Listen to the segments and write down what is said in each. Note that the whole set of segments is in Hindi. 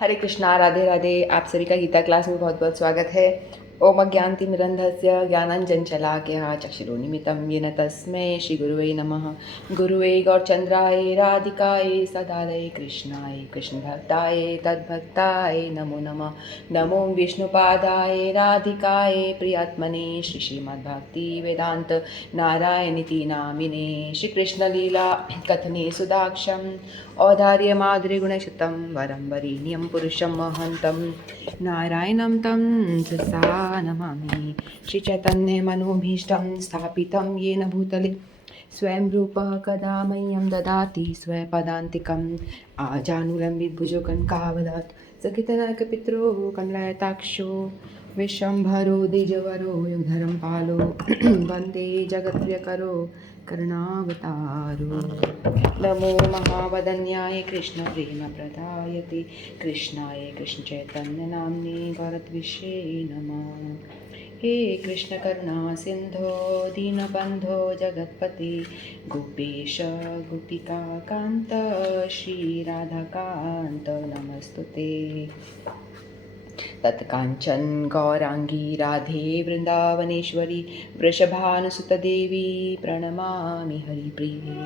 हरे कृष्णा, राधे राधे। आप सभी का गीता क्लास में बहुत बहुत स्वागत है। ओम अज्ञानतिमिरन्धस्य ज्ञानाञ्जनशलाकया चक्षुरुन्मिलितं येन तस्मै श्रीगुरुवे नमः। गुरुवे गौरचन्द्राय राधिकाय सदालये कृष्णाय कृष्णभक्ताय तद्भक्ताय नमो नमः। नमो विष्णुपादाय राधिकाय प्रियात्मने श्री श्रीमद्भक्तिवेदान्त नारायणीति नामिने। श्रीकृष्णलीला कथने सुदाक्षं औदार्यमाधुर्यगुणशतं वरं वरेण्यं पुरुषं महन्तं नारायणं तं ससा नमामि। श्रीचैतन्यमनोभीष्टं स्थापितं येन भूतले स्वयं रूपः कदा मह्यं ददाति स्वपदान्तिकम् आजानुलम्बितभुजगङ्कावदात् सकितनकपित्रो कमलायताक्षो विश्वम्भरो द्विजवरो युगधरं पालो वन्दे जगत्प्रियकरो करुणावतारो। नमो महावदन्याय कृष्णप्रेमप्रदायते कृष्णाय कृष्णचैतन्यनाम्ने गौरद्विषे नमः। हे कृष्णकरुणा सिन्धो दीनबन्धो जगत्पते गोपेश गोपिकान्त श्रीराधाकान्त नमस्तुते। तत्काञ्चन गौराङ्गी राधे वृन्दावनेश्वरी वृषभानुसुतदेवी प्रणमामि हरिप्रिये।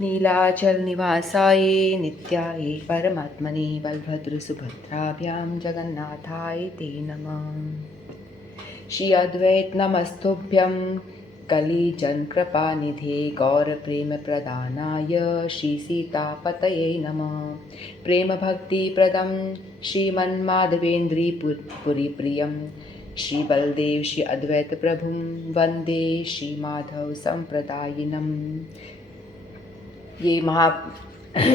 नीलाचलनिवासाय नित्याय परमात्मने बलभद्रसुभद्राभ्यां जगन्नाथाय ते नमः। श्री अद्वैत नमस्तुभ्यं कलिजनकृपानिधे गौरप्रेमप्रदानाय श्रीसीतापतये नमः। प्रेमभक्तिप्रदं श्रीमन्माधवेन्द्रपुरीप्रियं श्रीबलदेव श्री अद्वैत प्रभुं वन्दे श्रीमाधव संप्रदायिनम्। ये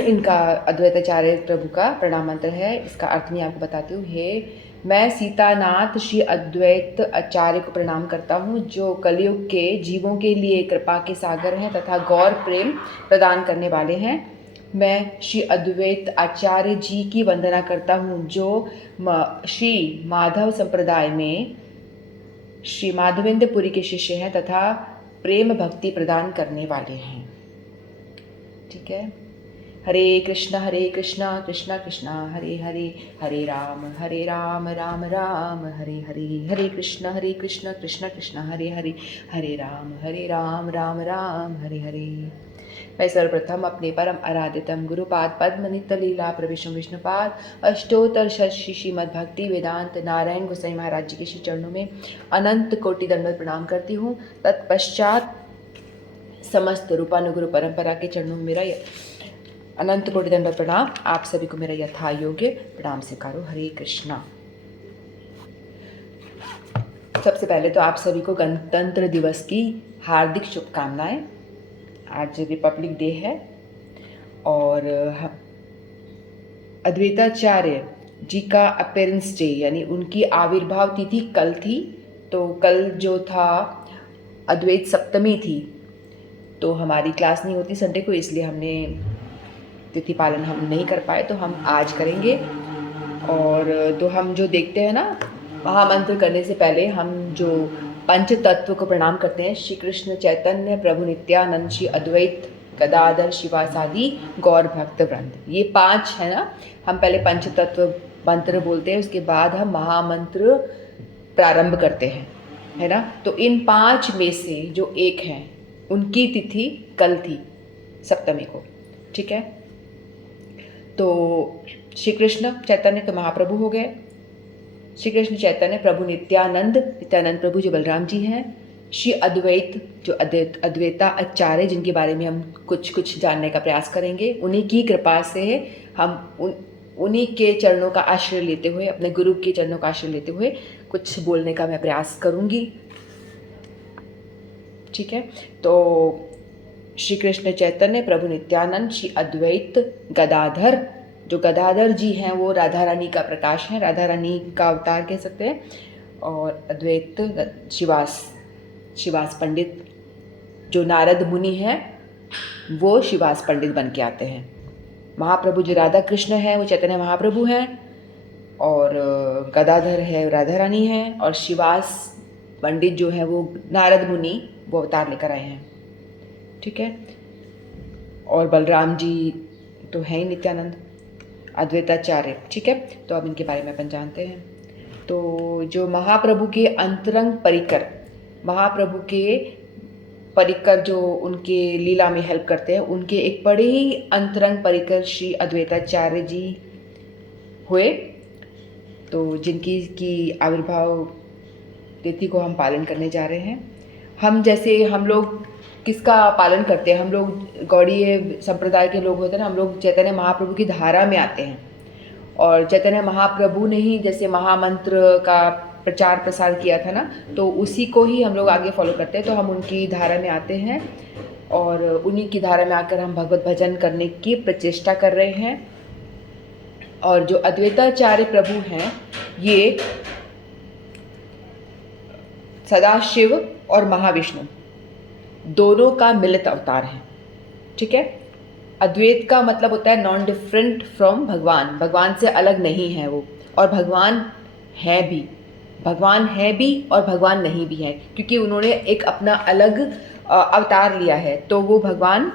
इनका अद्वैताचार्य प्रभु का प्रणाम मंत्र है। इसका अर्थ मैं आपको बताती हूँ। हे मैं सीतानाथ श्री अद्वैत आचार्य को प्रणाम करता हूँ, जो कलयुग के जीवों के लिए कृपा के सागर हैं तथा गौर प्रेम प्रदान करने वाले हैं। मैं श्री अद्वैत आचार्य जी की वंदना करता हूँ, जो श्री माधव संप्रदाय में श्री माधवेंद्रपुरी के शिष्य हैं तथा प्रेम भक्ति प्रदान करने वाले हैं। ठीक है। हरे कृष्णा कृष्णा कृष्णा हरे हरे, हरे राम राम राम हरे हरे, हरे कृष्णा कृष्णा कृष्णा हरे हरे, हरे राम राम हरे हरे। मैं सर्वप्रथम अपने परम आराध्यतम गुरुपाद पद्मनित्य लीला प्रविष्णु विष्णुपाद अष्टोत्तर श्री श्रीमद्भक्ति वेदांत नारायण गोसाई महाराज जी के श्री चरणों में अनंत कोटि दंडवत प्रणाम करती हूँ। तत्पश्चात समस्त रूपानुगुरु परंपरा के चरणों में मेरा अनंत कोटि दंडवत प्रणाम। आप सभी को मेरा यथा योग्य प्रणाम स्वीकारो। हरे कृष्णा। सबसे पहले तो आप सभी को गणतंत्र दिवस की हार्दिक शुभकामनाएं। आज रिपब्लिक डे है और अद्वैताचार्य जी का अपीयरेंस डे यानी उनकी आविर्भाव तिथि कल थी। तो कल जो था अद्वैत सप्तमी थी, तो हमारी क्लास नहीं होती संडे को, इसलिए हमने तिथि पालन हम नहीं कर पाए, तो हम आज करेंगे। और तो हम जो देखते हैं ना, महामंत्र करने से पहले हम जो पंच तत्व को प्रणाम करते हैं, श्री कृष्ण चैतन्य प्रभु नित्यानंद श्री अद्वैत गदाधर शिवासादि गौर भक्त वृंद, ये 5 है ना। हम पहले पंच तत्व मंत्र बोलते हैं, उसके बाद हम महामंत्र प्रारंभ करते हैं, है ना। तो इन 5 में से जो एक हैं उनकी तिथि कल थी सप्तमी को। ठीक है। तो श्री कृष्ण चैतन्य तो महाप्रभु हो गए। श्री कृष्ण चैतन्य प्रभु नित्यानंद प्रभु जो बलराम जी हैं, श्री अद्वैत जो अद्वैता आचार्य जिनके बारे में हम कुछ जानने का प्रयास करेंगे, उन्हीं की कृपा से हम उन्हीं के चरणों का आश्रय लेते हुए, अपने गुरु के चरणों का आश्रय लेते हुए कुछ बोलने का मैं प्रयास करूंगी। ठीक है। तो श्री कृष्ण चैतन्य प्रभु नित्यानंद श्री अद्वैत गदाधर, जो गदाधर जी हैं वो राधा रानी का प्रकाश है, राधा रानी का अवतार कह सकते हैं। और अद्वैत शिवास पंडित जो नारद मुनि हैं वो शिवास पंडित बन के आते हैं। महाप्रभु जो राधा कृष्ण है वो चैतन्य महाप्रभु हैं, और गदाधर है राधा रानी है, और शिवास पंडित जो है वो नारद मुनि वो अवतार लेकर आए हैं। ठीक है। और बलराम जी तो है ही नित्यानंद। अद्वैताचार्य, ठीक है। तो अब इनके बारे में अपन जानते हैं। तो जो महाप्रभु के अंतरंग परिकर, महाप्रभु के परिकर जो उनके लीला में हेल्प करते हैं, उनके एक बड़े ही अंतरंग परिकर श्री अद्वैताचार्य जी हुए। तो जिनकी की आविर्भाव तिथि को हम पालन करने जा रहे हैं। हम लोग किसका पालन करते हैं? हम लोग गौड़ीय संप्रदाय के लोग होते हैं ना, हम लोग चैतन्य महाप्रभु की धारा में आते हैं। और चैतन्य महाप्रभु ने ही जैसे महामंत्र का प्रचार प्रसार किया था ना, तो उसी को ही हम लोग आगे फॉलो करते हैं। तो हम उनकी धारा में आते हैं और उन्हीं की धारा में आकर हम भगवत भजन करने की प्रचेष्टा कर रहे हैं। और जो अद्वैताचार्य प्रभु हैं, ये सदाशिव और महाविष्णु दोनों का मिलित अवतार है, ठीक है। अद्वैत का मतलब होता है नॉन डिफरेंट फ्रॉम भगवान, भगवान से अलग नहीं है वो, और भगवान है भी और भगवान नहीं भी है, क्योंकि उन्होंने एक अपना अलग अवतार लिया है। तो वो भगवान,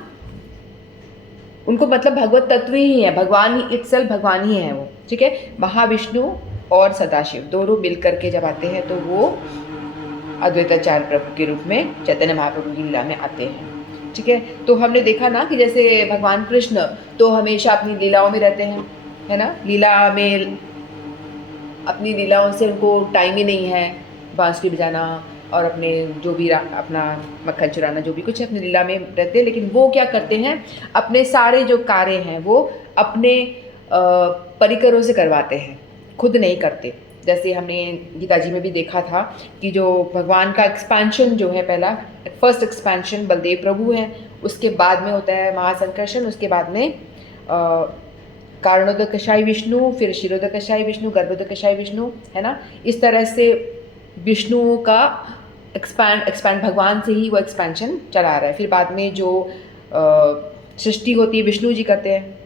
उनको मतलब भगवत तत्व ही है, भगवान ही इटसेल्फ भगवान ही है वो, ठीक है। महाविष्णु और सदाशिव दोनों मिल करके जब आते हैं तो वो अद्वैताचार्य प्रभु के रूप में चैतन्य महाप्रभु की लीला में आते हैं, ठीक है। तो हमने देखा ना कि जैसे भगवान कृष्ण तो हमेशा अपनी लीलाओं में रहते हैं, है ना। लीला में अपनी लीलाओं से उनको टाइम ही नहीं है बांसुरी बजाना और अपने जो भी अपना मक्खन चुराना, जो भी कुछ अपनी लीला में रहते हैं। लेकिन वो क्या करते हैं, अपने सारे जो कार्य हैं वो अपने परिकरों से करवाते हैं, खुद नहीं करते। जैसे हमने गीता जी में भी देखा था कि जो भगवान का एक्सपेंशन जो है, पहला फर्स्ट एक्सपेंशन बलदेव प्रभु हैं, उसके बाद में होता है महासंकर्षण, उसके बाद में कारणोदकशायी विष्णु, फिर शिरोदकशायी विष्णु, गर्भोदकशायी विष्णु, है ना। इस तरह से विष्णुओं का एक्सपैंड भगवान से ही वो एक्सपेंशन चला रहा है। फिर बाद में जो सृष्टि होती है विष्णु जी करते हैं,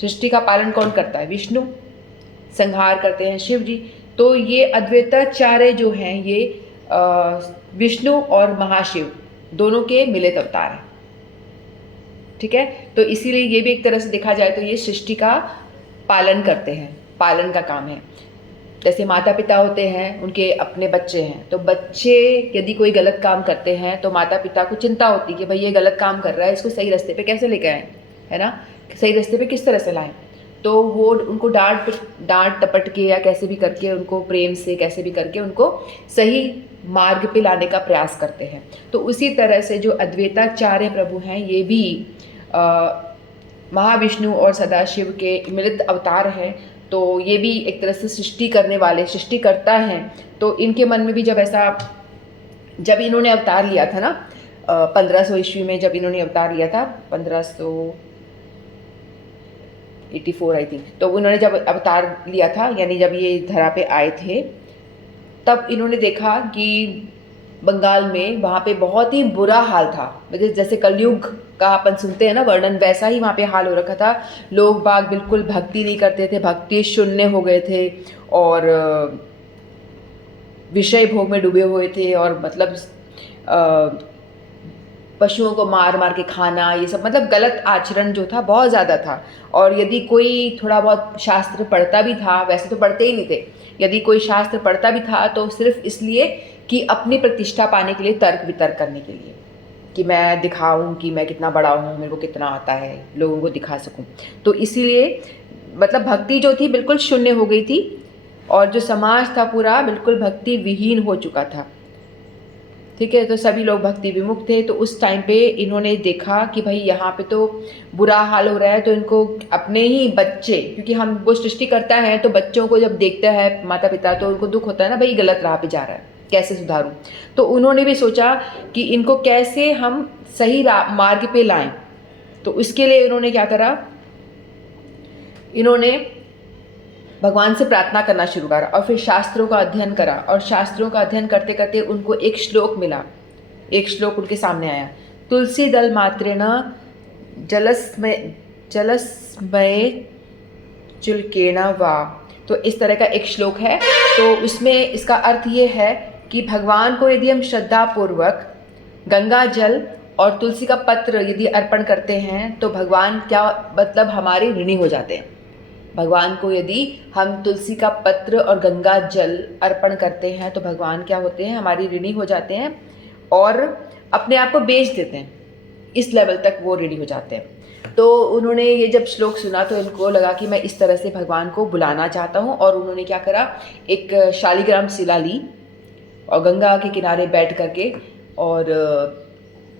सृष्टि का पालन कौन करता है? विष्णु। संहार करते हैं शिव जी। तो ये अद्वैताचार्य जो हैं ये विष्णु और महाशिव दोनों के मिलित अवतार हैं, ठीक है। तो इसीलिए ये भी एक तरह से देखा जाए तो ये सृष्टि का पालन करते हैं, पालन का काम है। जैसे माता पिता होते हैं, उनके अपने बच्चे हैं, तो बच्चे यदि कोई गलत काम करते हैं तो माता पिता को चिंता होती है कि भाई ये गलत काम कर रहा है, इसको सही रास्ते पे कैसे लेके आएँ, है ना, सही रास्ते पे किस तरह से लाएं। तो वो उनको डांट टपट के या कैसे भी करके, उनको प्रेम से कैसे भी करके उनको सही मार्ग पे लाने का प्रयास करते हैं। तो उसी तरह से जो अद्वैताचार्य प्रभु हैं ये भी महाविष्णु और सदाशिव के मिलित अवतार हैं। तो ये भी एक तरह से सृष्टि करने वाले, सृष्टिकर्ता हैं। तो इनके मन में भी जब जब इन्होंने अवतार लिया था ना 1500 ईस्वी में, जब इन्होंने अवतार लिया था 1584 आई थिंक, तो उन्होंने जब अवतार लिया था, यानी जब ये धरा पे आए थे, तब इन्होंने देखा कि बंगाल में वहाँ पे बहुत ही बुरा हाल था। जैसे कलयुग का अपन सुनते हैं ना वर्णन, वैसा ही वहाँ पे हाल हो रखा था। लोग बाग बिल्कुल भक्ति नहीं करते थे, भक्ति शून्य हो गए थे और विषय भोग में डूबे हुए थे, और मतलब पशुओं को मार मार के खाना, ये सब मतलब गलत आचरण जो था बहुत ज़्यादा था। और यदि कोई थोड़ा बहुत शास्त्र पढ़ता भी था, वैसे तो पढ़ते ही नहीं थे, यदि कोई शास्त्र पढ़ता भी था तो सिर्फ इसलिए कि अपनी प्रतिष्ठा पाने के लिए, तर्क वितर्क करने के लिए, कि मैं दिखाऊं कि मैं कितना बड़ा हूँ, मेरे को कितना आता है, लोगों को दिखा सकूं। तो इसीलिए मतलब भक्ति जो थी बिल्कुल शून्य हो गई थी, और जो समाज था पूरा बिल्कुल भक्ति विहीन हो चुका था, ठीक है। तो सभी लोग भक्ति विमुख थे। तो उस टाइम पे इन्होंने देखा कि भाई यहाँ पे तो बुरा हाल हो रहा है, तो इनको अपने ही बच्चे, क्योंकि हम वो सृष्टि करता है, तो बच्चों को जब देखता है माता पिता तो उनको दुख होता है ना, भाई गलत राह पे जा रहा है, कैसे सुधारूं। तो उन्होंने भी सोचा कि इनको कैसे हम सही मार्ग पे लाएं। तो उसके लिए इन्होंने क्या करा, इन्होंने भगवान से प्रार्थना करना शुरू करा और फिर शास्त्रों का अध्ययन करा। और शास्त्रों का अध्ययन करते करते उनको एक श्लोक मिला, एक श्लोक उनके सामने आया, तुलसी दल मात्रेण जलस्मय चुल्केण वा। तो इस तरह का एक श्लोक है। तो उसमें इसका अर्थ ये है कि भगवान को यदि हम श्रद्धा पूर्वक गंगा जल और तुलसी का पत्र यदि अर्पण करते हैं तो भगवान क्या मतलब हमारे ऋणी हो जाते हैं, भगवान को यदि हम तुलसी का पत्र और गंगा जल अर्पण करते हैं तो भगवान क्या होते हैं, हमारी ऋणी हो जाते हैं और अपने आप को बेच देते हैं, इस लेवल तक वो ऋणी हो जाते हैं। तो उन्होंने ये जब श्लोक सुना तो उनको लगा कि मैं इस तरह से भगवान को बुलाना चाहता हूँ, और उन्होंने क्या करा, एक शालिग्राम शिला ली और गंगा के किनारे बैठ करके और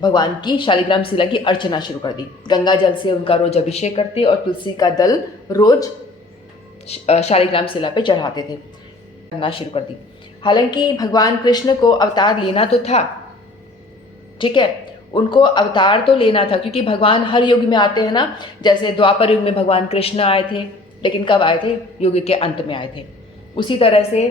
भगवान की शालिग्राम शिला की अर्चना शुरू कर दी। गंगा जल से उनका रोज अभिषेक करते और तुलसी का दल रोज शालिग्राम शिला पे चढ़ाते थे, करना शुरू कर दी। हालांकि भगवान कृष्ण को अवतार लेना तो था, ठीक है, उनको अवतार तो लेना था, क्योंकि भगवान हर युग में आते हैं ना। जैसे द्वापर युग में भगवान कृष्ण आए थे, लेकिन कब आए थे, युग के अंत में आए थे। उसी तरह से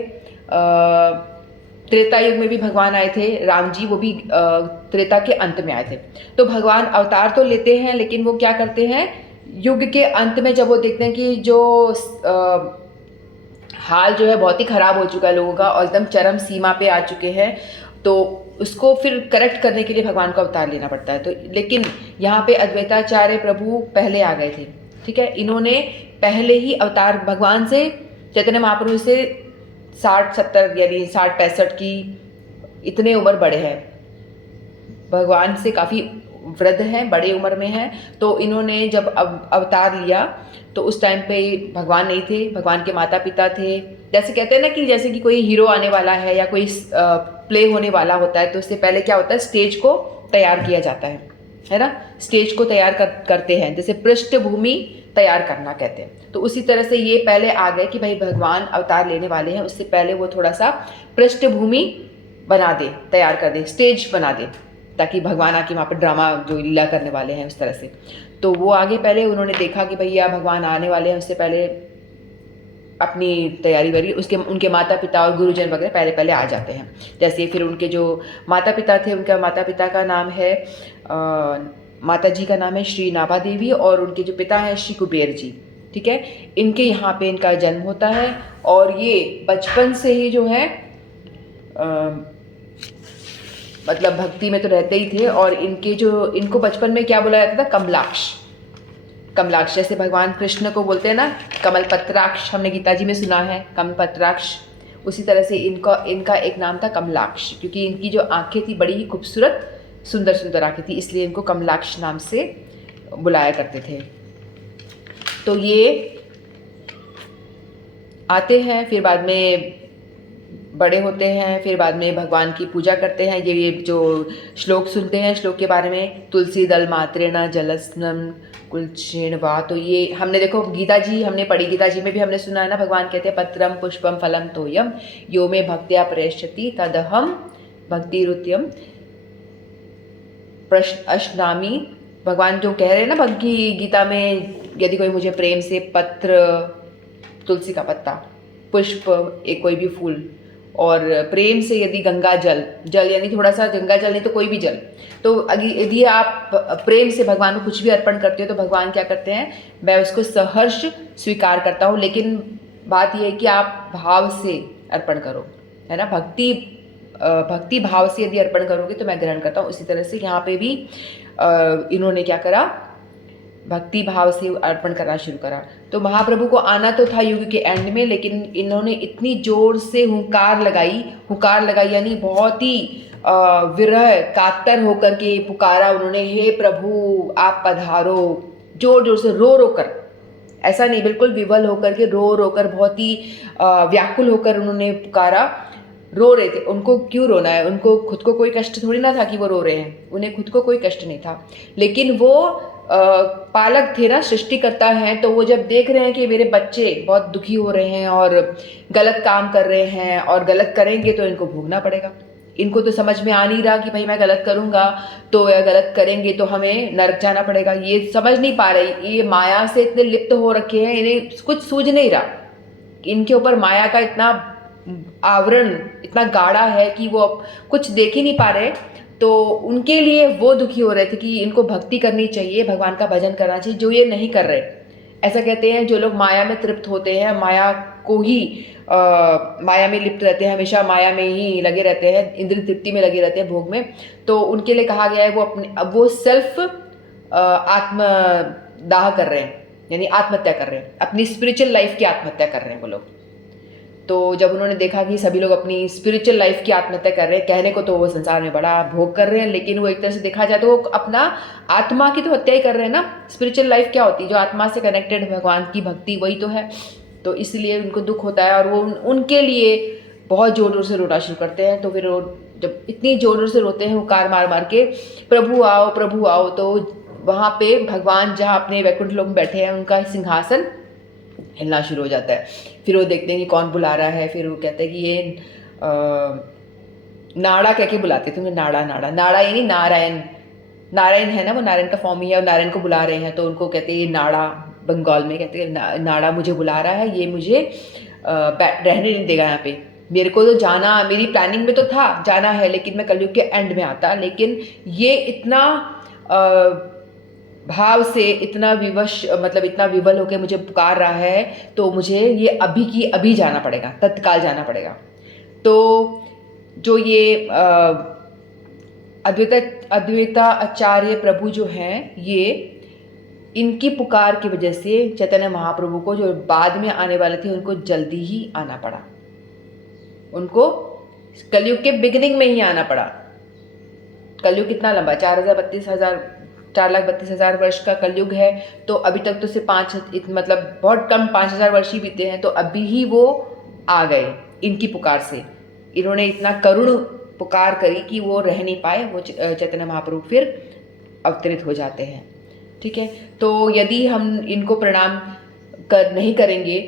त्रेता युग में भी भगवान आए थे, राम जी, वो भी त्रेता के अंत में आए थे। तो भगवान अवतार तो लेते हैं, लेकिन वो क्या करते हैं, युग के अंत में जब वो देखते हैं कि जो हाल जो है बहुत ही खराब हो चुका है लोगों का और एकदम चरम सीमा पे आ चुके हैं, तो उसको फिर करेक्ट करने के लिए भगवान को अवतार लेना पड़ता है। तो लेकिन यहाँ पे अद्वैताचार्य प्रभु पहले आ गए थे, ठीक है, इन्होंने पहले ही अवतार, भगवान से, चैतन्य महाप्रभु से 60-70 यानी 60-65 की इतने उम्र बड़े हैं, भगवान से काफ़ी वृद्ध हैं, बड़े उम्र में हैं। तो इन्होंने जब अवतार लिया तो उस टाइम पे भगवान नहीं थे, भगवान के माता पिता थे। जैसे कहते हैं ना कि जैसे कि कोई हीरो आने वाला है या कोई प्ले होने वाला होता है, तो उससे पहले क्या होता है, स्टेज को तैयार किया जाता है ना, स्टेज को तैयार करते हैं, जैसे पृष्ठभूमि तैयार करना कहते हैं। तो उसी तरह से ये पहले आ गए कि भाई भगवान अवतार लेने वाले हैं, उससे पहले वो थोड़ा सा पृष्ठभूमि बना दे, तैयार कर दे, स्टेज बना दे, ताकि भगवान आके वहाँ पर ड्रामा जो लीला करने वाले हैं उस तरह से। तो वो आगे पहले उन्होंने देखा कि भैया भगवान आने वाले हैं, उससे पहले अपनी तैयारी वरी, उसके उनके माता पिता और गुरुजन वगैरह पहले पहले आ जाते हैं। जैसे फिर उनके जो माता पिता थे, उनका माता पिता का नाम है, माता जी का नाम है श्री नाभा देवी, और उनके जो पिता हैं श्री कुबेर जी, ठीक है। इनके यहाँ पे इनका जन्म होता है, और ये बचपन से ही जो है मतलब भक्ति में तो रहते ही थे, और इनको बचपन में क्या बोला जाता था, कमलाक्ष। कमलाक्ष जैसे भगवान कृष्ण को बोलते हैं ना कमल पत्राक्ष, हमने गीता जी में सुना है कमल पत्राक्ष, उसी तरह से इनका एक नाम था कमलाक्ष, क्योंकि इनकी जो आंखें थी बड़ी ही खूबसूरत सुंदर सुंदर आंखें थी, इसलिए इनको कमलाक्ष नाम से बुलाया करते थे। तो ये आते हैं, फिर बाद में बड़े होते हैं, फिर बाद में भगवान की पूजा करते हैं। ये जो श्लोक सुनते हैं, श्लोक के बारे में, तुलसी दल मात्रेण जलस्नम कुलक्षेण वा, तो ये हमने देखो गीता जी हमने पढ़ी, गीता जी में भी हमने सुना है ना, भगवान कहते हैं पत्रम पुष्पम फलम तोयम यो में भक्त्या प्रेष्यति तदहम भक्ति रुत्यम अश्नामी। भगवान जो कह रहे हैं ना भक्ति गीता में, यदि कोई मुझे प्रेम से पत्र, तुलसी का पत्ता, पुष्प, एक कोई भी फूल, और प्रेम से यदि गंगा जल, जल यानी थोड़ा सा गंगा जल नहीं तो कोई भी जल, तो यदि आप प्रेम से भगवान को कुछ भी अर्पण करते हो तो भगवान क्या करते हैं, मैं उसको सहर्ष स्वीकार करता हूँ। लेकिन बात यह है कि आप भाव से अर्पण करो, है ना, भक्ति भाव से यदि अर्पण करोगे तो मैं ग्रहण करता हूँ। उसी तरह से यहाँ पे भी इन्होंने क्या करा, भक्ति भाव से अर्पण करना शुरू करा। तो महाप्रभु को आना तो था युग के एंड में, लेकिन इन्होंने इतनी जोर से हुंकार लगाई यानी बहुत ही विरह कातर होकर के पुकारा उन्होंने, हे प्रभु आप पधारो, जोर जोर से, रो रो कर, ऐसा नहीं, बिल्कुल विवल होकर के, रो रो कर, बहुत ही व्याकुल होकर उन्होंने पुकारा। रो रहे थे, उनको क्यों रोना है, उनको खुद को कोई कष्ट थोड़ी ना था कि वो रो रहे हैं, उन्हें खुद को कोई कष्ट नहीं था, लेकिन वो पालक थे ना, सृष्टिकर्ता हैं, तो वो जब देख रहे हैं कि मेरे बच्चे बहुत दुखी हो रहे हैं और गलत काम कर रहे हैं और गलत करेंगे तो इनको भोगना पड़ेगा। इनको तो समझ में आ नहीं रहा कि भाई मैं गलत करूँगा तो, या गलत करेंगे तो हमें नरक जाना पड़ेगा, ये समझ नहीं पा रहे, ये माया से इतने लिप्त हो रखे हैं, इन्हें कुछ सूझ नहीं रहा, इनके ऊपर माया का इतना आवरण इतना गाढ़ा है कि वो कुछ देख ही नहीं पा रहे। तो उनके लिए वो दुखी हो रहे थे कि इनको भक्ति करनी चाहिए, भगवान का भजन करना चाहिए, जो ये नहीं कर रहे। ऐसा कहते हैं जो लोग माया में तृप्त होते हैं, माया को ही माया में लिप्त रहते हैं, हमेशा माया में ही लगे रहते हैं, इंद्रिय तृप्ति में लगे रहते हैं, भोग में, तो उनके लिए कहा गया है वो अपने, अब वो सेल्फ आत्मदाह कर रहे हैं, यानी आत्महत्या कर रहे हैं, अपनी स्पिरिचुअल लाइफ की आत्महत्या कर रहे हैं वो लोग। तो जब उन्होंने देखा कि सभी लोग अपनी स्पिरिचुअल लाइफ की आत्महत्या कर रहे हैं, कहने को तो वो संसार में बड़ा भोग कर रहे हैं, लेकिन वो एक तरह से देखा जाए तो वो अपना आत्मा की तो हत्या ही कर रहे हैं ना। स्पिरिचुअल लाइफ क्या होती है? जो आत्मा से कनेक्टेड है, भगवान की भक्ति, वही तो है। तो इसलिए उनको दुख होता है और वो उनके लिए बहुत ज़ोर ज़ोर से रोना शुरू करते हैं। तो फिर वो जब इतनी ज़ोर ज़ोर से रोते हैं, वो कार मार मार के प्रभु आओ प्रभु आओ, तो वहाँ पे भगवान जहाँ अपने वैकुंठ लोक में बैठे हैं, उनका सिंहासन हिलना शुरू हो जाता है। फिर वो देखते हैं कि कौन बुला रहा है। फिर वो कहते हैं कि ये नाड़ा कह के बुलाते हैं, तुम्हें नाड़ा नाड़ा नाड़ा यानी नारायण, नारायण है ना, वो नारायण का फॉर्म ही है और नारायण को बुला रहे हैं। तो उनको कहते हैं ये नाड़ा, बंगाल में कहते हैं नाड़ा मुझे बुला रहा है, ये मुझे रहने नहीं देगा यहाँ पे। मेरे को तो जाना, मेरी प्लानिंग में तो था जाना है, लेकिन मैं कलयुग के एंड में आता, लेकिन ये इतना भाव से, इतना विवश, मतलब इतना विवल होकर मुझे पुकार रहा है, तो मुझे ये अभी की अभी जाना पड़ेगा, तत्काल जाना पड़ेगा। तो जो ये अद्वैताचार्य प्रभु जो हैं, ये इनकी पुकार की वजह से चैतन्य महाप्रभु को, जो बाद में आने वाले थे, उनको जल्दी ही आना पड़ा। उनको कलयुग के बिगिनिंग में ही आना पड़ा। कलयुग कितना लंबा, 4,32,000 वर्ष का कलयुग है। तो अभी तक तो सिर्फ मतलब बहुत कम 5,000 वर्ष ही बीते हैं, तो अभी ही वो आ गए इनकी पुकार से। इन्होंने इतना करुण पुकार करी कि वो रह नहीं पाए, वो चैतन्य महाप्रभु फिर अवतरित हो जाते हैं। ठीक है, तो यदि हम इनको प्रणाम नहीं करेंगे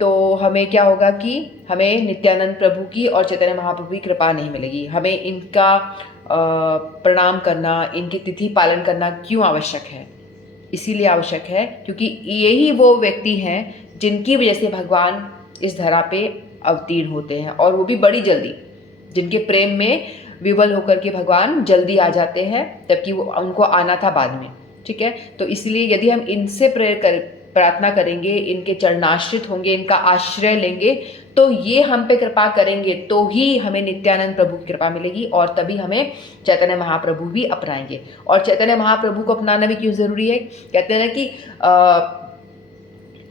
तो हमें क्या होगा कि हमें नित्यानंद प्रभु की और चैतन्य महाप्रभु की कृपा नहीं मिलेगी। हमें इनका प्रणाम करना, इनकी तिथि पालन करना क्यों आवश्यक है? इसीलिए आवश्यक है क्योंकि यही वो व्यक्ति हैं जिनकी वजह से भगवान इस धरा पे अवतीर्ण होते हैं, और वो भी बड़ी जल्दी। जिनके प्रेम में विवल होकर के भगवान जल्दी आ जाते हैं, जबकि वो उनको आना था बाद में। ठीक है, तो इसलिए यदि हम इनसे प्रार्थना करेंगे, इनके चरणाश्रित होंगे, इनका आश्रय लेंगे, तो ये हम पे कृपा करेंगे, तो ही हमें नित्यानंद प्रभु की कृपा मिलेगी, और तभी हमें चैतन्य महाप्रभु भी अपनाएंगे। और चैतन्य महाप्रभु को अपनाना भी क्यों ज़रूरी है? कहते हैं ना कि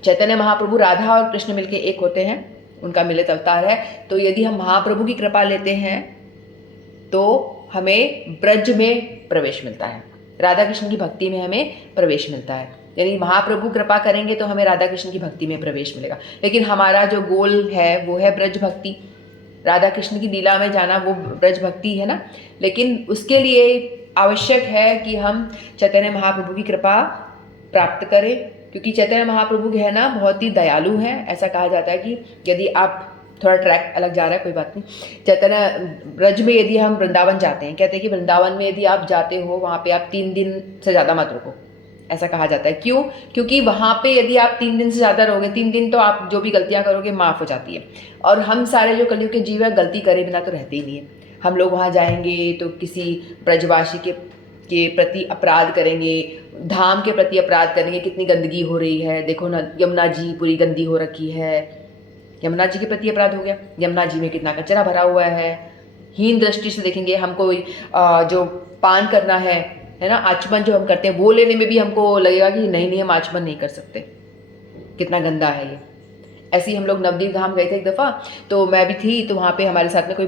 चैतन्य महाप्रभु राधा और कृष्ण मिलके एक होते हैं, उनका मिलित अवतार है। तो यदि हम महाप्रभु की कृपा लेते हैं तो हमें ब्रज में प्रवेश मिलता है, राधा कृष्ण की भक्ति में हमें प्रवेश मिलता है। यानी महाप्रभु कृपा करेंगे तो हमें राधा कृष्ण की भक्ति में प्रवेश मिलेगा। लेकिन हमारा जो गोल है वो है ब्रज भक्ति, राधा कृष्ण की लीला में जाना, वो ब्रज भक्ति है ना। लेकिन उसके लिए आवश्यक है कि हम चैतन्य महाप्रभु की कृपा प्राप्त करें, क्योंकि चैतन्य महाप्रभु है ना बहुत ही दयालु हैं। ऐसा कहा जाता है कि यदि आप, थोड़ा ट्रैक अलग जा रहा है, कोई बात नहीं। चैतन्य ब्रज में यदि हम वृंदावन जाते हैं, कहते हैं कि वृंदावन में यदि आप जाते हो, वहाँ पे आप 3 दिन से ज़्यादा मत रुको, ऐसा कहा जाता है। क्यों? क्योंकि वहाँ पे यदि आप 3 दिन से ज़्यादा रहोगे, 3 दिन तो आप जो भी गलतियाँ करोगे माफ़ हो जाती है। और हम सारे जो कलयुग के जीव है, गलती करे बिना तो रहते ही नहीं है। हम लोग वहाँ जाएंगे तो किसी ब्रजवासी के प्रति अपराध करेंगे, धाम के प्रति अपराध करेंगे। कितनी गंदगी हो रही है, देखो ना, यमुना जी पूरी गंदी हो रखी है, यमुना जी के प्रति अपराध हो गया। यमुना जी में कितना कचरा भरा हुआ है, हीन दृष्टि से देखेंगे। हमको जो पान करना है ना, आचमन जो हम करते हैं, वो लेने में भी हमको लगेगा कि नहीं हम आचमन नहीं कर सकते, कितना गंदा है ये। ऐसे ही हम लोग नवदीप धाम गए थे एक दफ़ा, तो मैं भी थी, तो वहाँ पे हमारे साथ में कोई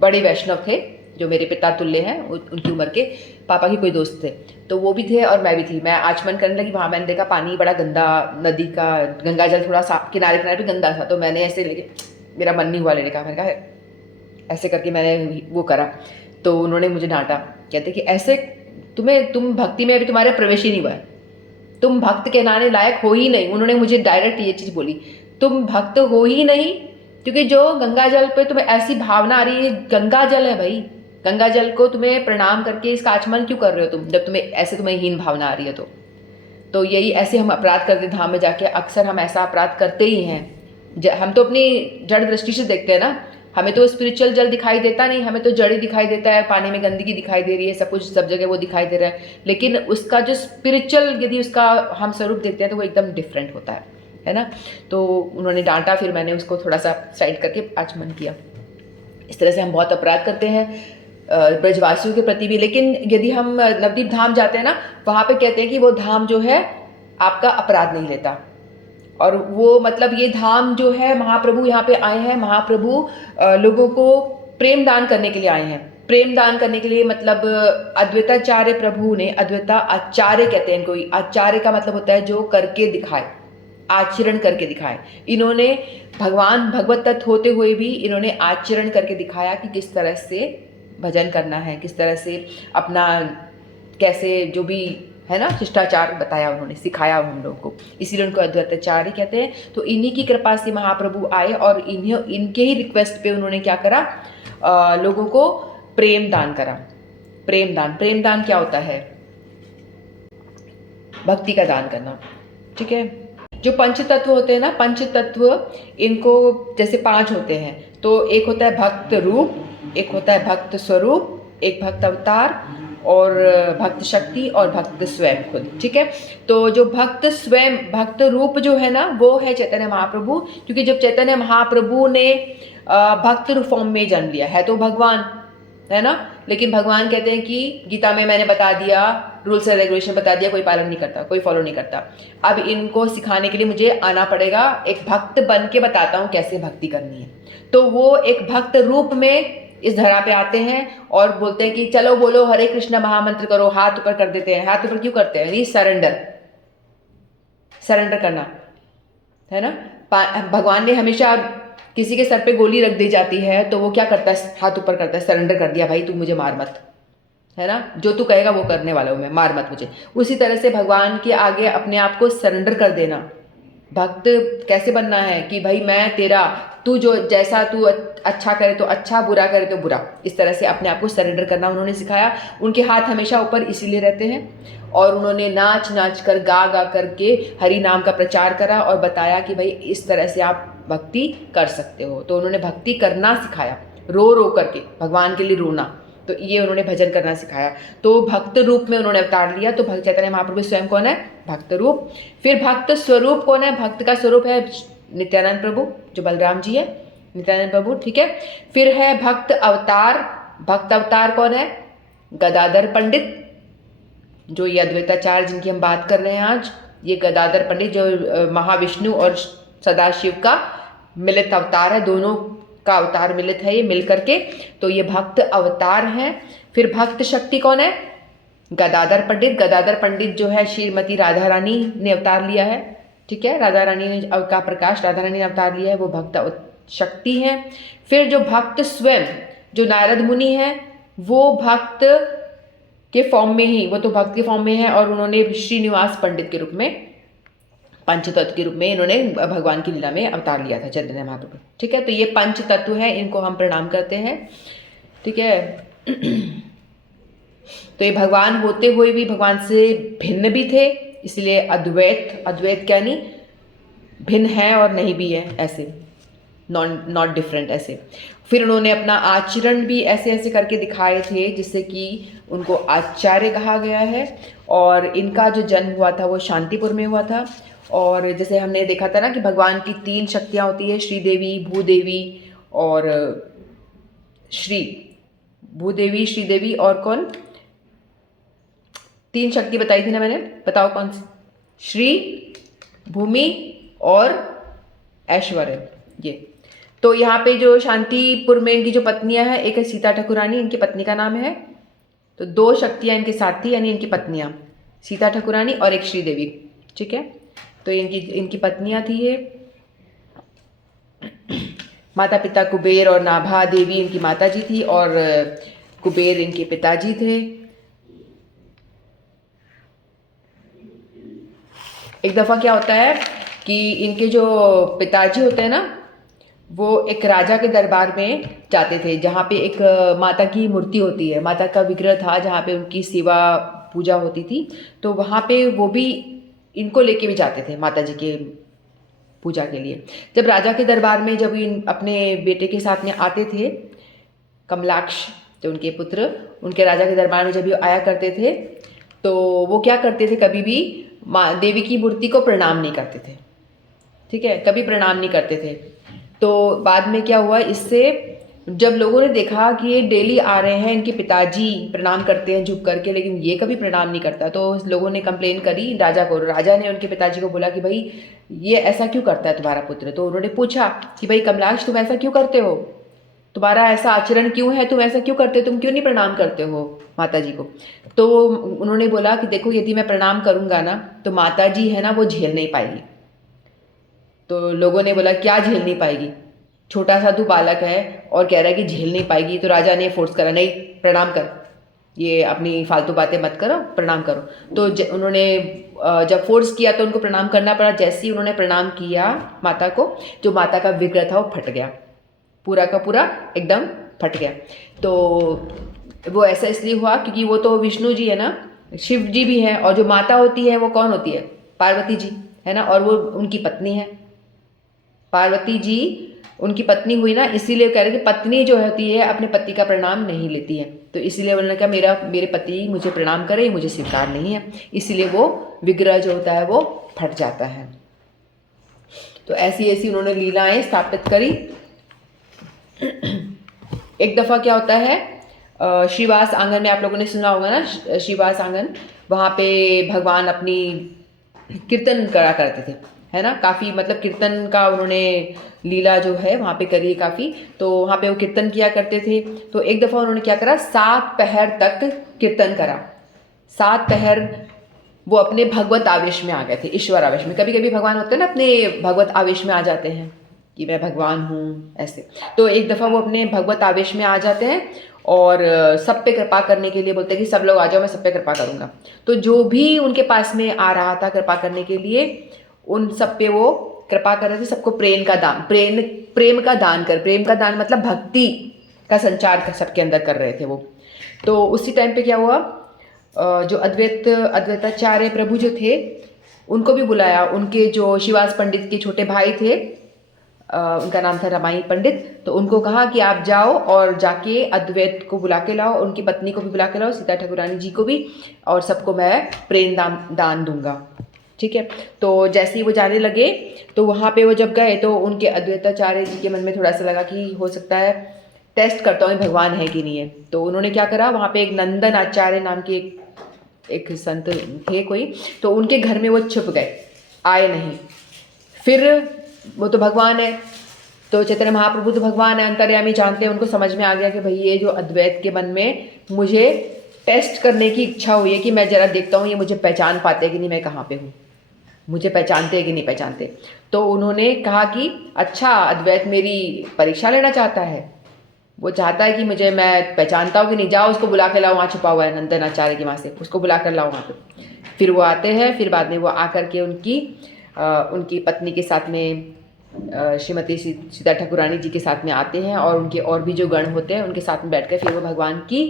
बड़े वैष्णव थे जो मेरे पिता तुल्य हैं, उनकी उम्र के, पापा की कोई दोस्त थे, तो वो भी थे और मैं भी थी। मैं आचमन करने लगी, वहाँ मैंने देखा पानी बड़ा गंदा, नदी का गंगा जल थोड़ा साफ, किनारे किनारे भी गंदा था। तो मैंने ऐसे लेके, मेरा मन नहीं हुआ लेने का, मैंने कहा ऐसे करके मैंने वो करा। तो उन्होंने मुझे डांटा, कहते कि ऐसे तुम भक्ति में अभी तुम्हारे प्रवेश ही नहीं हुआ है, तुम भक्त कहलाने लायक हो ही नहीं। उन्होंने मुझे डायरेक्ट ये चीज़ बोली, तुम भक्त हो ही नहीं, क्योंकि जो गंगा जल पे तुम्हें ऐसी भावना आ रही है, गंगा जल है भाई, गंगा जल को तुम्हें प्रणाम करके इसका आचमन क्यों कर रहे हो तुम, जब तुम्हें हीन भावना आ रही है। तो यही ऐसे हम अपराध करते धाम में जाके, अक्सर हम ऐसा अपराध करते ही हैं। हम तो अपनी जड़ दृष्टि से देखते हैं ना, हमें तो स्पिरिचुअल जल दिखाई देता नहीं, हमें तो जड़ ही दिखाई देता है, पानी में गंदगी दिखाई दे रही है, सब कुछ सब जगह वो दिखाई दे रहा है। लेकिन उसका जो स्पिरिचुअल यदि उसका हम स्वरूप देखते हैं तो वो एकदम डिफरेंट होता है ना। तो उन्होंने डांटा, फिर मैंने उसको थोड़ा सा साइड करके आचमन किया। इस तरह से हम बहुत अपराध करते हैं ब्रजवासियों के प्रति भी। लेकिन यदि हम नवदीप धाम जाते हैं ना, वहाँ पे कहते हैं कि वो धाम जो है आपका अपराध नहीं लेता। और वो मतलब ये धाम जो है, महाप्रभु यहाँ पे आए हैं, महाप्रभु लोगों को प्रेम दान करने के लिए आए हैं। प्रेम दान करने के लिए मतलब अद्वैताचार्य प्रभु ने, अद्वैता आचार्य कहते हैं इनको, आचार्य का मतलब होता है जो करके दिखाए, आचरण करके दिखाए। इन्होंने भगवान भगवत तत्व होते हुए भी इन्होंने आचरण करके दिखाया कि किस तरह से भजन करना है, किस तरह से अपना, कैसे जो भी है ना शिष्टाचार बताया, उन्होंने सिखाया हम लोग को, इसीलिए उनको अद्वैताचार्य कहते हैं। तो इन्हीं की कृपा से महाप्रभु आए और इनके ही रिक्वेस्ट पे उन्होंने क्या करा, लोगों को प्रेम दान करा। प्रेम दान, प्रेम दान क्या होता है? भक्ति का दान करना। ठीक है, जो पंच तत्व होते हैं ना, पंच तत्व इनको जैसे 5 होते हैं, तो एक होता है भक्त रूप, एक होता है भक्त स्वरूप, एक भक्त अवतार, और भक्त शक्ति, और भक्त स्वयं खुद। ठीक है, तो जो भक्त स्वयं, भक्त रूप जो है ना, वो है चैतन्य महाप्रभु। क्योंकि जब चैतन्य महाप्रभु ने भक्त रूप फॉर्म में जन्म लिया है, तो भगवान है ना, लेकिन भगवान कहते हैं कि गीता में मैंने बता दिया, रूल्स एंड रेगुलेशन बता दिया, कोई पालन नहीं करता, कोई फॉलो नहीं करता। अब इनको सिखाने के लिए मुझे आना पड़ेगा, एक भक्त बन के बताता हूँ कैसे भक्ति करनी है। तो वो एक भक्त रूप में इस धरा पे आते हैं और बोलते हैं कि चलो बोलो हरे कृष्ण महामंत्र करो, हाथ ऊपर कर देते हैं। हाथ ऊपर क्यों करते हैं? ये सरेंडर, सरेंडर करना है ना। भगवान ने हमेशा, किसी के सर पे गोली रख दी जाती है तो वो क्या करता है? हाथ ऊपर करता है, सरेंडर कर दिया, भाई तू मुझे मार मत, है ना, जो तू कहेगा वो करने वाला हूँ मैं, मार मत मुझे। उसी तरह से भगवान के आगे अपने आप को सरेंडर कर देना। भक्त कैसे बनना है कि भाई मैं तेरा, तू जो जैसा तू अच्छा करे तो अच्छा, बुरा करे तो बुरा, इस तरह से अपने आप को सरेंडर करना उन्होंने सिखाया। उनके हाथ हमेशा ऊपर इसीलिए रहते हैं, और उन्होंने नाच नाच कर, गा गा करके हरि नाम का प्रचार करा और बताया कि भाई इस तरह से आप भक्ति कर सकते हो। तो उन्होंने भक्ति करना सिखाया, रो रो करके भगवान के लिए रोना, तो ये उन्होंने भजन करना सिखाया। तो भक्त रूप में उन्होंने अवतार लिया। तो भक्त चैतन्य महाप्रभु स्वयं कौन है? भक्त रूप। फिर भक्त स्वरूप कौन है? भक्त का स्वरूप है नित्यानंद प्रभु, जो बलराम जी है, नित्यानंद प्रभु। ठीक है, फिर है भक्त अवतार। भक्त अवतार कौन है? गदाधर पंडित, जो ये अद्वैताचार्य जिनकी हम बात कर रहे हैं आज, ये गदाधर पंडित जो महाविष्णु और सदाशिव का मिलित अवतार है, दोनों का अवतार मिलित है ये मिल करके, तो ये भक्त अवतार हैं। फिर भक्त शक्ति कौन है? गदाधर पंडित। गदाधर पंडित जो है श्रीमती राधा रानी ने अवतार लिया है। ठीक है, राधा रानी ने का प्रकाश राधा रानी ने अवतार लिया है, वो भक्त शक्ति हैं। फिर जो भक्त स्वयं, जो नारद मुनि हैं, वो भक्त के फॉर्म में ही, वो तो भक्त के फॉर्म में है, और उन्होंने श्रीनिवास पंडित के रूप में, पंच तत्व के रूप में इन्होंने भगवान की लीला में अवतार लिया था चैतन्य महाप्रभु। ठीक है, तो ये पंच तत्व है, इनको हम प्रणाम करते हैं। ठीक है, तो ये भगवान होते हुए भी भगवान से भिन्न भी थे, इसलिए अद्वैत, अद्वैत क्या नहीं, भिन्न है और नहीं भी है, ऐसे नॉट डिफरेंट ऐसे। फिर उन्होंने अपना आचरण भी ऐसे ऐसे करके दिखाए थे जिससे कि उनको आचार्य कहा गया है। और इनका जो जन्म हुआ था वो शांतिपुर में हुआ था। और जैसे हमने देखा था ना कि भगवान की 3 शक्तियाँ होती है, श्रीदेवी, भूदेवी और भूदेवी, श्रीदेवी और कौन? 3 शक्ति बताई थी ना मैंने, बताओ कौन सी? श्री, भूमि और ऐश्वर्य, ये। तो यहाँ पे जो शांतिपुर में इनकी जो पत्नियां हैं, एक है सीता ठाकुरानी, इनकी पत्नी का नाम है। तो 2 शक्तियाँ इनके साथ थी, यानी इनकी पत्नियां, सीता ठाकुरानी और एक श्रीदेवी। ठीक है, तो इनकी पत्नियां थी ये। माता पिता कुबेर और नाभा देवी इनकी माता जी थी, और कुबेर इनके पिताजी थे। एक दफ़ा क्या होता है कि इनके जो पिताजी होते हैं ना, वो एक राजा के दरबार में जाते थे, जहाँ पे एक माता की मूर्ति होती है, माता का विग्रह था, जहाँ पे उनकी सेवा पूजा होती थी। तो वहाँ पे वो भी इनको लेके भी जाते थे माता जी के पूजा के लिए। जब राजा के दरबार में जब इन अपने बेटे के साथ में आते थे, कमलाक्ष जो उनके पुत्र, उनके राजा के दरबार में जब ये आया करते थे, तो वो क्या करते थे, कभी भी माँ देवी की मूर्ति को प्रणाम नहीं करते थे। ठीक है, कभी प्रणाम नहीं करते थे। तो बाद में क्या हुआ, इससे जब लोगों ने देखा कि ये डेली आ रहे हैं, इनके पिताजी प्रणाम करते हैं झुक करके, लेकिन ये कभी प्रणाम नहीं करता, तो लोगों ने कंप्लेन करी राजा को। राजा ने उनके पिताजी को बोला कि भाई ये ऐसा क्यों करता है तुम्हारा पुत्र। तो उन्होंने पूछा कि भाई कमलाक्ष तुम ऐसा क्यों करते हो, तुम्हारा ऐसा आचरण क्यों है, तुम ऐसा क्यों करते हो, तुम क्यों नहीं प्रणाम करते हो माता जी को। तो उन्होंने बोला कि देखो यदि मैं प्रणाम करूँगा ना तो माता जी है ना वो झेल नहीं पाएगी। तो लोगों ने बोला क्या झेल नहीं पाएगी, छोटा सा तू बालक है और कह रहा है कि झेल नहीं पाएगी। तो राजा ने फोर्स करा, नहीं प्रणाम कर, ये अपनी फालतू बातें मत करो, प्रणाम करो। तो उन्होंने जब फोर्स किया तो उनको प्रणाम करना पड़ा। जैसे ही उन्होंने प्रणाम किया माता को, जो माता का विग्रह था वो फट गया, पूरा का पूरा एकदम फट गया। तो वो ऐसा इसलिए हुआ क्योंकि वो तो विष्णु जी है ना, शिव जी भी हैं, और जो माता होती है वो कौन होती है, पार्वती जी है ना, और वो उनकी पत्नी है। पार्वती जी उनकी पत्नी हुई ना, इसीलिए कह रहे कि पत्नी जो होती है अपने पति का प्रणाम नहीं लेती है। तो इसीलिए उन्होंने कहा मेरे पति मुझे प्रणाम करे, मुझे स्वीकार नहीं है, इसीलिए वो विग्रह जो होता है वो फट जाता है। तो ऐसी ऐसी उन्होंने लीलाएं स्थापित करी। एक दफ़ा क्या होता है, श्रीवास आंगन में आप लोगों ने सुना होगा ना, श्रीवास आंगन, वहाँ पे भगवान अपनी कीर्तन करा करते थे, है ना, काफ़ी मतलब कीर्तन का उन्होंने लीला जो है वहाँ पे करी काफ़ी। तो वहाँ पे वो कीर्तन किया करते थे। तो एक दफ़ा उन्होंने क्या करा, 7 पहर तक कीर्तन करा। 7 पहर वो अपने भगवत आवेश में आ गए थे, ईश्वर आवेश में। कभी कभी भगवान होते हैं ना अपने भगवत आवेश में आ जाते हैं कि मैं भगवान हूँ ऐसे। तो एक दफ़ा वो अपने भगवत आवेश में आ जाते हैं और सब पे कृपा करने के लिए बोलते हैं कि सब लोग आ जाओ, मैं सब पे कृपा करूँगा। तो जो भी उनके पास में आ रहा था कृपा करने के लिए, उन सब पे वो कृपा कर रहे थे। सबको प्रेम का दान, प्रेम का दान कर, प्रेम का दान मतलब भक्ति का संचार सबके अंदर कर रहे थे वो। तो उसी टाइम पे क्या हुआ, जो अद्वैताचार्य प्रभु जो थे उनको भी बुलाया। उनके जो शिवास पंडित के छोटे भाई थे, उनका नाम था रमाई पंडित, तो उनको कहा कि आप जाओ और जाके अद्वैत को बुला के लाओ, उनकी पत्नी को भी बुला के लाओ, सीता ठाकुरानी जी को भी, और सबको मैं प्रेम दान दूंगा, ठीक है। तो जैसे ही वो जाने लगे तो वहाँ पे वो जब गए तो उनके अद्वैताचार्य जी के मन में थोड़ा सा लगा कि हो सकता है टेस्ट करता हूँ भगवान है कि नहीं है। तो उन्होंने क्या करा, वहाँ पे एक नंदन आचार्य नाम के एक संत थे कोई, तो उनके घर में वो छुप गए, आए नहीं। फिर वो तो भगवान है, तो चैतन्य महाप्रभु तो भगवान है, अंतर्यामी जानते हैं, उनको समझ में आ गया कि भाई ये जो अद्वैत के मन में मुझे टेस्ट करने की इच्छा हुई है कि मैं जरा देखता हूँ ये मुझे पहचान पाते हैं कि नहीं, मैं कहाँ पे हूँ, मुझे पहचानते हैं कि नहीं पहचानते। तो उन्होंने कहा कि अच्छा अद्वैत मेरी परीक्षा लेना चाहता है, वो चाहता है कि मुझे मैं पहचानता हूँ कि नहीं, जाओ उसको बुला के लाओ, वहाँ छुपा हुआ है नंदन आचार्य के वहाँ से, उसको बुला कर लाओ वहाँ पे। फिर वो आते हैं, फिर बाद में वो आकर के उनकी पत्नी के साथ में श्रीमती सीता ठाकुरानी जी के साथ में आते हैं, और उनके और भी जो गण होते हैं उनके साथ में बैठकर फिर वो भगवान की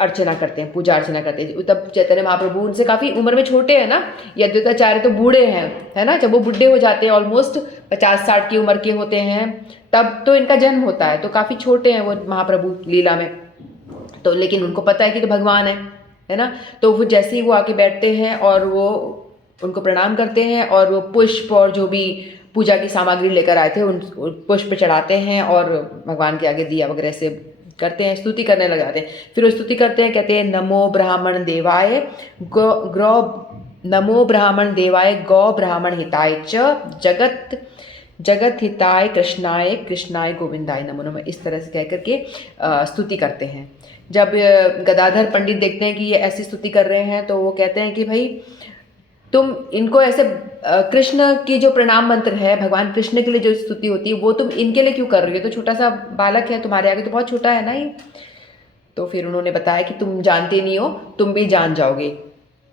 अर्चना करते हैं, पूजा अर्चना करते हैं। तब चैतन्य महाप्रभु उनसे काफ़ी उम्र में छोटे हैं ना, ये अद्वैताचार्य तो बूढ़े हैं, है ना, जब वो बूढ़े हो जाते हैं ऑलमोस्ट 50-60 की उम्र के होते हैं, तब तो इनका जन्म होता है, तो काफ़ी छोटे हैं वो महाप्रभु लीला में। तो लेकिन उनको पता है कि तो भगवान है ना। तो वो जैसे ही वो आके बैठते हैं और वो उनको प्रणाम करते हैं, और वो पुष्प और जो भी पूजा की सामग्री लेकर आए थे उन पुष्प चढ़ाते हैं और भगवान के आगे दिया वगैरह से करते हैं, स्तुति करने लग जाते हैं। फिर वो स्तुति करते हैं, कहते हैं नमो ब्राह्मण देवाय नमो ब्राह्मण देवाय गौ ब्राह्मण हिताय च जगत हिताय कृष्णाय गोविंदाय नमो नमः, इस तरह से कह करके स्तुति करते हैं। जब गदाधर पंडित देखते हैं कि ये ऐसी स्तुति कर रहे हैं तो वो कहते हैं कि भाई तुम इनको ऐसे कृष्ण की जो प्रणाम मंत्र है, भगवान कृष्ण के लिए जो स्तुति होती है वो तुम इनके लिए क्यों कर रही हो, तो छोटा सा बालक है, तुम्हारे आगे तो बहुत छोटा है ना ये। तो फिर उन्होंने बताया कि तुम जानते नहीं हो, तुम भी जान जाओगे,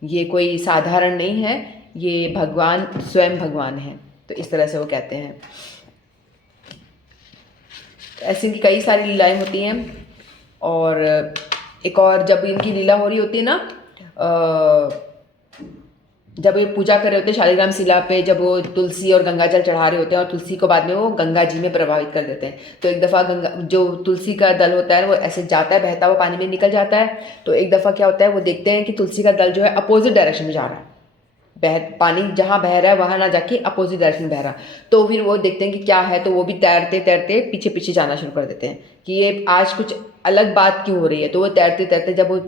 ये कोई साधारण नहीं है, ये भगवान स्वयं भगवान है। तो इस तरह से वो कहते हैं। ऐसी इनकी कई सारी लीलाएं होती हैं। और एक और जब इनकी लीला हो रही होती है ना, जब ये पूजा कर रहे होते हैं शालिग्राम शिला पे, जब वो तुलसी और गंगा जल चढ़ा रहे होते हैं और तुलसी को बाद में वो गंगा जी में प्रभावित कर देते हैं। तो एक दफ़ा गंगा जो तुलसी का दल होता है वो ऐसे जाता है, बहता हुआ पानी में निकल जाता है। तो एक दफ़ा क्या होता है, वो देखते हैं कि तुलसी का दल जो है अपोजिट डायरेक्शन में जा रहा है, पानी जहाँ बह रहा है वहाँ ना जाके अपोजिट डायरेक्शन बह रहा। तो फिर वो देखते हैं कि क्या है, तो वो भी तैरते तैरते पीछे पीछे जाना शुरू कर देते हैं कि ये आज कुछ अलग बात क्यों हो रही है। तो वो तैरते तैरते जब वो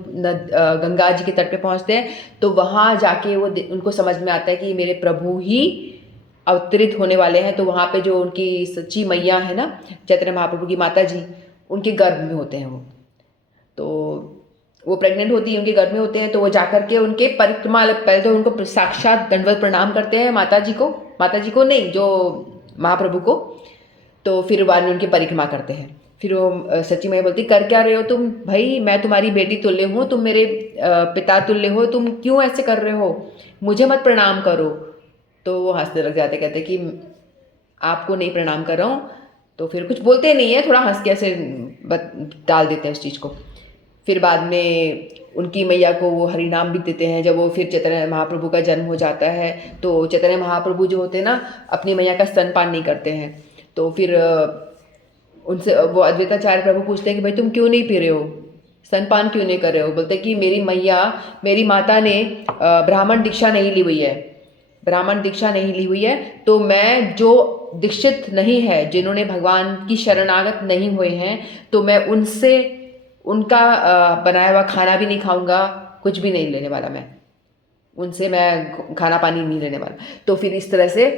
गंगा जी के तट पे पहुँचते हैं तो वहाँ जाके वो उनको समझ में आता है कि मेरे प्रभु ही अवतरित होने वाले हैं। तो वहाँ पे जो उनकी सच्ची मैया है ना, चैतन्य महाप्रभु की माता जी, उनके गर्भ में होते हैं वो। तो वो प्रेग्नेंट होती है, उनके गर्भ में होते हैं। तो वो जाकर के उनके परिक्रमा, पहले तो उनको साक्षात दंडवत प्रणाम करते हैं माता जी को नहीं, जो महाप्रभु को। तो फिर बाद में उनकी परिक्रमा करते हैं। फिर वो सच्ची मैया बोलती, कर क्या रहे हो तुम भाई, मैं तुम्हारी बेटी तुल्य हूँ, तुम मेरे पिता तुल्य हो, तुम क्यों ऐसे कर रहे हो, मुझे मत प्रणाम करो। तो वो हंसने लग जाते, कहते कि आपको नहीं प्रणाम कर रहा हूँ। तो फिर कुछ बोलते नहीं है, थोड़ा हंस के ऐसे डाल देते हैं उस चीज़ को। फिर बाद में उनकी मैया को वो हरि नाम भी देते हैं। जब वो फिर चैतन्य महाप्रभु का जन्म हो जाता है तो चैतन्य महाप्रभु जो होते हैं ना, अपनी मैया का स्तनपान नहीं करते हैं। तो फिर उनसे वो अद्वैताचार्य प्रभु पूछते हैं कि भाई तुम क्यों नहीं पी रहे हो, स्तनपान क्यों नहीं कर रहे हो। बोलते कि मेरी मैया, मेरी माता ने ब्राह्मण दीक्षा नहीं ली हुई है, ब्राह्मण दीक्षा नहीं ली हुई है। तो मैं जो दीक्षित नहीं है, जिन्होंने भगवान की शरणागत नहीं हुए हैं, तो मैं उनसे उनका बनाया हुआ खाना भी नहीं खाऊंगा, कुछ भी नहीं लेने वाला, मैं उनसे मैं खाना पानी नहीं लेने वाला। तो फिर इस तरह से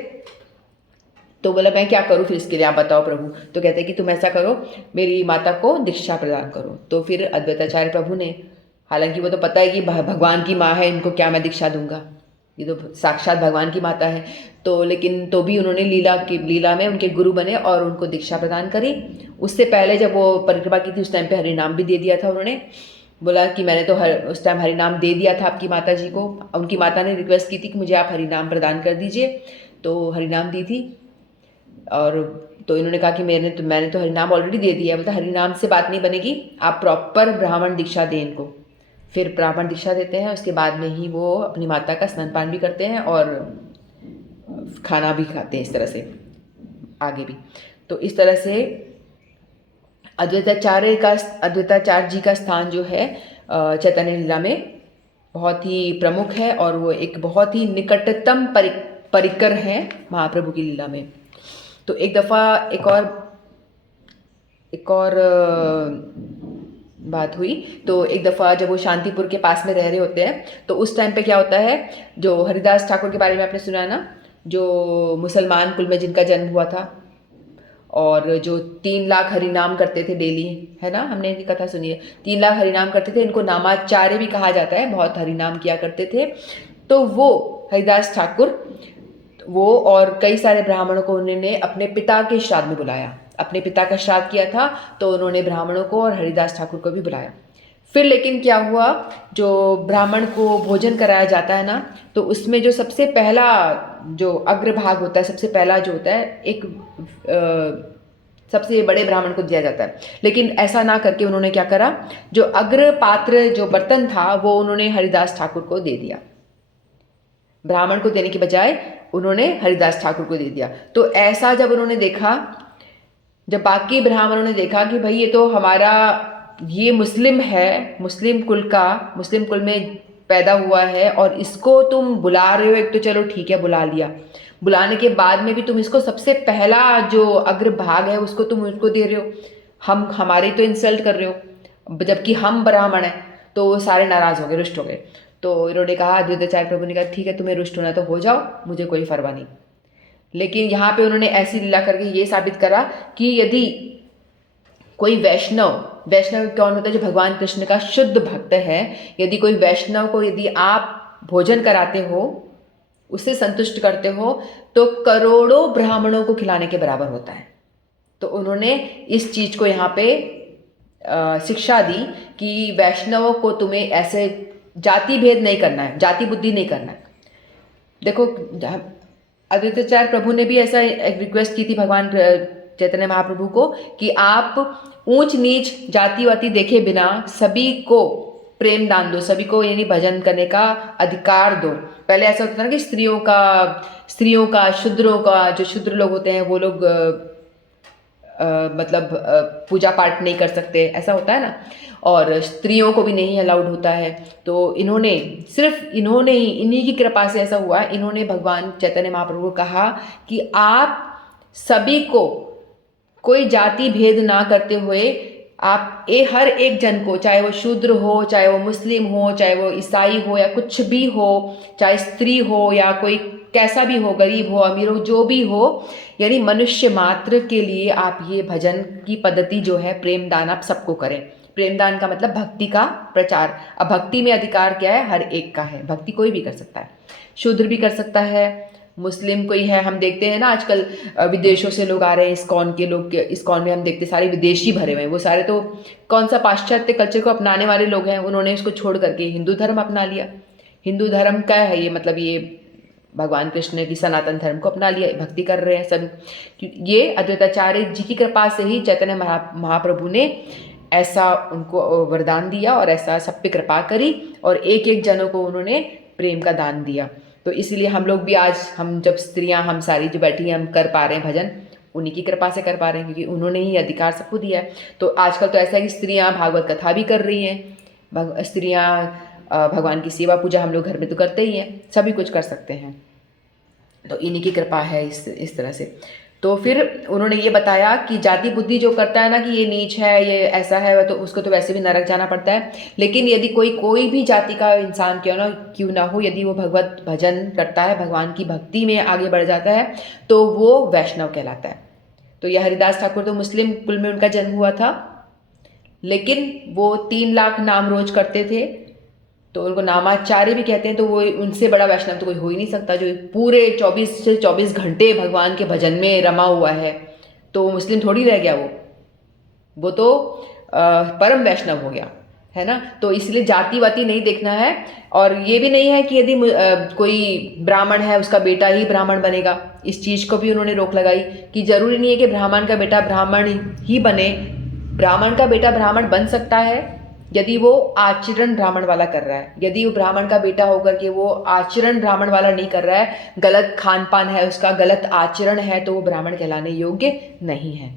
तो बोला मैं क्या करूँ फिर इसके लिए, आप बताओ प्रभु। तो कहते हैं कि तुम ऐसा करो, मेरी माता को दीक्षा प्रदान करो। तो फिर अद्वैताचार्य प्रभु ने, हालांकि वो तो पता है कि भगवान की माँ है, इनको क्या मैं दीक्षा दूंगा, ये तो साक्षात भगवान की माता है। तो लेकिन तो भी उन्होंने लीला में उनके गुरु बने और उनको दीक्षा प्रदान करी। उससे पहले जब वो परिक्रमा की थी उस टाइम पे हरि नाम भी दे दिया था उन्होंने। बोला कि मैंने तो उस टाइम हरि नाम दे दिया था आपकी माता जी को। उनकी माता ने रिक्वेस्ट की थी कि मुझे आप हरि नाम प्रदान कर दीजिए, तो हरि नाम दी थी। और तो इन्होंने कहा कि मैंने तो हरि नाम ऑलरेडी दे दिया है। बोलता हरि नाम से बात नहीं बनेगी, आप प्रॉपर ब्राह्मण दीक्षा दें इनको। फिर ब्राह्मण दीक्षा देते हैं, उसके बाद में ही वो अपनी माता का स्तनपान भी करते हैं और खाना भी खाते हैं इस तरह से आगे भी। तो इस तरह से अद्वैताचार्य जी का स्थान जो है चैतन्य लीला में बहुत ही प्रमुख है और वो एक बहुत ही निकटतम परिकर है महाप्रभु की लीला में। तो एक दफ़ा एक और बात हुई। तो एक दफ़ा जब वो शांतिपुर के पास में रह रहे होते हैं तो उस टाइम पे क्या होता है, जो हरिदास ठाकुर के बारे में आपने सुना है ना, जो मुसलमान कुल में जिनका जन्म हुआ था और जो 3 लाख हरिनाम करते थे डेली, है ना, हमने इनकी कथा सुनी है। 3 लाख हरिनाम करते थे, इनको नामाचार्य भी कहा जाता है, बहुत हरिनाम किया करते थे। तो वो हरिदास ठाकुर, वो और कई सारे ब्राह्मणों को उन्होंने अपने पिता के श्राद्ध में बुलाया। अपने पिता का श्राद्ध किया था तो उन्होंने ब्राह्मणों को और हरिदास ठाकुर को भी बुलाया। फिर लेकिन क्या हुआ, जो ब्राह्मण को भोजन कराया जाता है ना, तो उसमें जो सबसे पहला जो अग्रभाग होता है, सबसे पहला जो होता है, एक सबसे बड़े ब्राह्मण को दिया जाता है। लेकिन ऐसा ना करके उन्होंने क्या करा, जो अग्र पात्र जो बर्तन था वो उन्होंने हरिदास ठाकुर को दे दिया। ब्राह्मण को देने के बजाय उन्होंने हरिदास ठाकुर को दे दिया। तो ऐसा जब उन्होंने देखा, जब बाकी ब्राह्मणों ने देखा कि भाई ये तो हमारा, ये मुस्लिम है, मुस्लिम कुल में पैदा हुआ है और इसको तुम बुला रहे हो, एक तो चलो ठीक है बुला लिया, बुलाने के बाद में भी तुम इसको सबसे पहला जो अग्रभाग है उसको तुम उसको दे रहे हो, हमारे तो इंसल्ट कर रहे हो, जबकि हम ब्राह्मण हैं। तो वो सारे नाराज़ हो गए, रुष्ट हो गए। तो इन्होंने कहा, अद्वैताचार्य प्रभु ने कहा ठीक है तुम्हें रुष्ट होना तो हो जाओ, मुझे कोई परवाह नहीं। लेकिन यहाँ पे उन्होंने ऐसी लीला करके ये साबित करा कि यदि कोई वैष्णव कौन होता है, जो भगवान कृष्ण का शुद्ध भक्त है, यदि कोई वैष्णव को यदि आप भोजन कराते हो, उससे संतुष्ट करते हो, तो करोड़ों ब्राह्मणों को खिलाने के बराबर होता है। तो उन्होंने इस चीज़ को यहाँ पे शिक्षा दी कि वैष्णवों को तुम्हें ऐसे जाति भेद नहीं करना है, जाति बुद्धि नहीं करना है। देखो अद्वैताचार्य प्रभु ने भी ऐसा एक रिक्वेस्ट की थी भगवान चैतन्य महाप्रभु को कि आप ऊंच नीच जाति वाति देखे बिना सभी को प्रेम दान दो, सभी को यानी भजन करने का अधिकार दो। पहले ऐसा होता था ना कि स्त्रियों का, शूद्रों का, जो शूद्र लोग होते हैं वो लोग मतलब पूजा पाठ नहीं कर सकते, ऐसा होता है ना, और स्त्रियों को भी नहीं अलाउड होता है। तो इन्होंने, सिर्फ इन्होंने ही, इन्हीं की कृपा से ऐसा हुआ, इन्होंने भगवान चैतन्य महाप्रभु को कहा कि आप सभी को कोई जाति भेद ना करते हुए आप हर एक जन को, चाहे वो शूद्र हो, चाहे वो मुस्लिम हो, चाहे वो ईसाई हो या कुछ भी हो, चाहे स्त्री हो या कोई कैसा भी हो, गरीब हो अमीर हो, जो भी हो, यानी मनुष्य मात्र के लिए आप ये भजन की पद्धति जो है प्रेम दान आप सबको करें। प्रेम दान का मतलब भक्ति का प्रचार। अब भक्ति में अधिकार क्या है? हर एक का है। भक्ति कोई भी कर सकता है, शूद्र भी कर सकता है, मुस्लिम कोई है। हम देखते हैं ना आजकल विदेशों से लोग आ रहे हैं, इस्कॉन के लोग, इस्कॉन में हम देखते सारे विदेशी भरे हुए हैं। वो सारे तो कौन सा पाश्चात्य कल्चर को अपनाने वाले लोग हैं, उन्होंने इसको छोड़ करके हिंदू धर्म अपना लिया। हिंदू धर्म का है ये, मतलब ये भगवान कृष्ण की सनातन धर्म को अपना लिया, भक्ति कर रहे हैं सब। ये अद्वैताचार्य जी की कृपा से ही चैतन्य महाप्रभु ने ऐसा उनको वरदान दिया और ऐसा सब पे कृपा करी, और एक एक जनों को उन्होंने प्रेम का दान दिया। तो इसीलिए हम लोग भी आज, हम जब स्त्रियां, हम सारी जो बैठी हैं, हम कर पा रहे हैं भजन, उन्हीं की कृपा से कर पा रहे हैं, क्योंकि उन्होंने ही अधिकार सबको दिया है। तो आजकल तो ऐसा है कि स्त्रियां भागवत कथा भी कर रही हैं, स्त्रियां भगवान की सेवा पूजा हम लोग घर में तो करते ही हैं, सभी कुछ कर सकते हैं। तो इन्हीं की कृपा है इस तरह से। तो फिर उन्होंने ये बताया कि जाति बुद्धि जो करता है ना कि ये नीच है, ये ऐसा है, तो उसको तो वैसे भी नरक जाना पड़ता है। लेकिन यदि कोई भी जाति का इंसान क्यों ना हो, यदि वो भगवत भजन करता है, भगवान की भक्ति में आगे बढ़ जाता है, तो वो वैष्णव कहलाता है। तो यह हरिदास ठाकुर तो मुस्लिम कुल में उनका जन्म हुआ था, लेकिन वो 3 लाख नाम रोज करते थे, तो उनको नामाचार्य भी कहते हैं। तो वो, उनसे बड़ा वैष्णव तो कोई हो ही नहीं सकता, जो पूरे 24 से 24 घंटे भगवान के भजन में रमा हुआ है। तो मुस्लिम थोड़ी रह गया, वो तो परम वैष्णव हो गया, है ना। तो इसलिए जाति वाति नहीं देखना है। और ये भी नहीं है कि यदि कोई ब्राह्मण है उसका बेटा ही ब्राह्मण बनेगा, इस चीज़ को भी उन्होंने रोक लगाई कि जरूरी नहीं है कि ब्राह्मण का बेटा ब्राह्मण ही बने। ब्राह्मण का बेटा ब्राह्मण बन सकता है यदि वो आचरण ब्राह्मण वाला कर रहा है। यदि वो ब्राह्मण का बेटा होकर के वो आचरण ब्राह्मण वाला नहीं कर रहा है, गलत खान पान है उसका, गलत आचरण है, तो वो ब्राह्मण कहलाने योग्य नहीं है।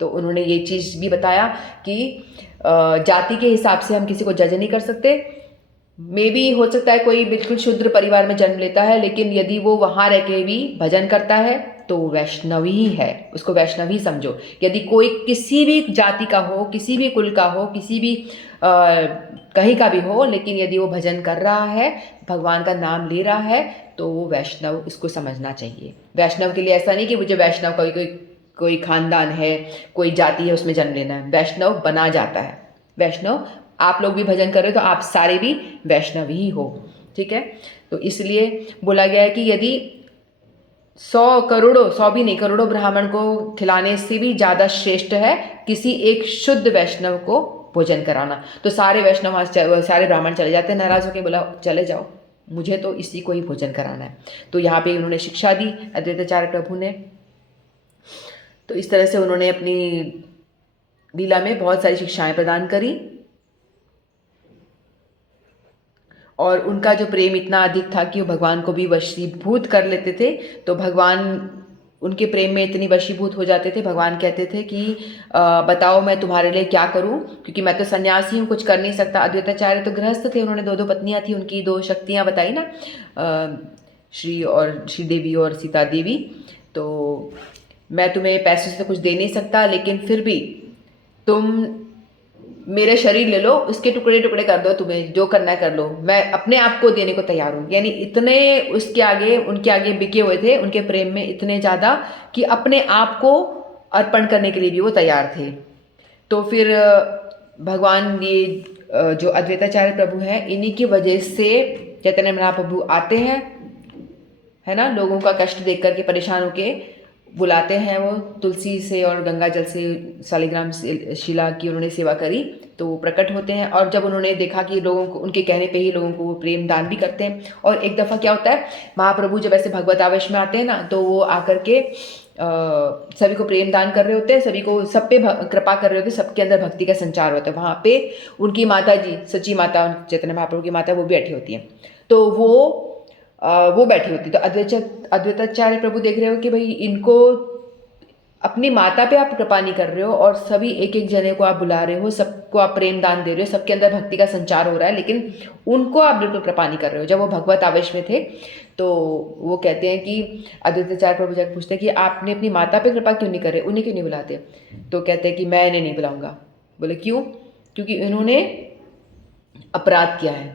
तो उन्होंने ये चीज़ भी बताया कि जाति के हिसाब से हम किसी को जज नहीं कर सकते। मे भी हो सकता है कोई बिल्कुल शुद्र परिवार में जन्म लेता है, लेकिन यदि वो वहाँ रह के भी भजन करता है तो वैष्णव ही है, उसको वैष्णव ही समझो। यदि कोई किसी भी जाति का हो, किसी भी कुल का हो, किसी भी कहीं का भी हो, लेकिन यदि वो भजन कर रहा है, भगवान का नाम ले रहा है, तो वो वैष्णव, इसको समझना चाहिए। वैष्णव के लिए ऐसा नहीं कि मुझे वैष्णव कोई खानदान है, कोई जाति है उसमें जन्म लेना है। वैष्णव बना जाता है। वैष्णव आप लोग भी भजन कर रहे हो तो आप सारे भी वैष्णव ही हो, ठीक है। तो इसलिए बोला गया है कि यदि 100 भी नहीं, करोड़ों ब्राह्मण को खिलाने से भी ज़्यादा श्रेष्ठ है किसी एक शुद्ध वैष्णव को भोजन कराना। तो सारे वैष्णव, सारे ब्राह्मण चले जाते हैं, नाराज होकर बोला चले जाओ, मुझे तो इसी को ही भोजन कराना है। तो यहाँ पे उन्होंने शिक्षा दी अद्वैताचार्य प्रभु ने। तो इस तरह से उन्होंने अपनी लीला में बहुत सारी शिक्षाएं प्रदान करी, और उनका जो प्रेम इतना अधिक था कि वो भगवान को भी वशीभूत कर लेते थे। तो भगवान उनके प्रेम में इतनी वशीभूत हो जाते थे, भगवान कहते थे कि बताओ मैं तुम्हारे लिए क्या करूं, क्योंकि मैं तो सन्यासी हूं, कुछ कर नहीं सकता। अद्वैताचार्य तो गृहस्थ थे, उन्होंने 2 पत्नियां थी, उनकी 2 शक्तियां बताई ना, श्री देवी और सीता देवी। तो मैं तुम्हें पैसों से कुछ दे नहीं सकता, लेकिन फिर भी तुम मेरे शरीर ले लो, उसके टुकड़े टुकड़े कर दो, तुम्हें जो करना है कर लो, मैं अपने आप को देने को तैयार हूँ। यानी इतने उसके आगे, उनके आगे बिके हुए थे, उनके प्रेम में इतने ज़्यादा कि अपने आप को अर्पण करने के लिए भी वो तैयार थे। तो फिर भगवान ये जो अद्वैताचार्य प्रभु हैं, इन्हीं की वजह से चैतन्य महाप्रभु आते हैं, है ना, लोगों का कष्ट देख करके परेशान होके बुलाते हैं। वो तुलसी से और गंगा जल से शालिग्राम शिला की उन्होंने सेवा करी, तो वो प्रकट होते हैं। और जब उन्होंने देखा कि लोगों को, उनके कहने पे ही लोगों को वो प्रेम दान भी करते हैं। और एक दफ़ा क्या होता है, महाप्रभु जब ऐसे भगवत आवेश में आते हैं ना, तो वो आकर के सभी को प्रेम दान कर रहे होते हैं, सभी को, सब पे कृपा कर रहे होते हैं, सबके अंदर भक्ति का संचार होता है। वहाँ पे उनकी माता जी, सच्ची माता, चैतन्य महाप्रभु की माता, वो बैठी होती हैं। तो वो बैठी होती। तो अद्वैताचार्य प्रभु देख रहे हो कि भाई इनको अपनी माता पे आप कृपा नहीं कर रहे हो और सभी एक एक जने को आप बुला रहे हो, सबको आप प्रेम दान दे रहे हो, सबके अंदर भक्ति का संचार हो रहा है, लेकिन उनको आप बिल्कुल कृपा नहीं कर रहे हो। जब वो भगवत आवेश में थे तो वो कहते हैं कि अद्वैताचार्य प्रभु जाकर पूछते हैं कि आपने अपनी माता पे कृपा क्यों नहीं कर रहे, उन्हें क्यों नहीं बुलाते? तो कहते हैं कि मैं इन्हें नहीं बुलाऊंगा। बोले क्यों? क्योंकि इन्होंने अपराध किया है।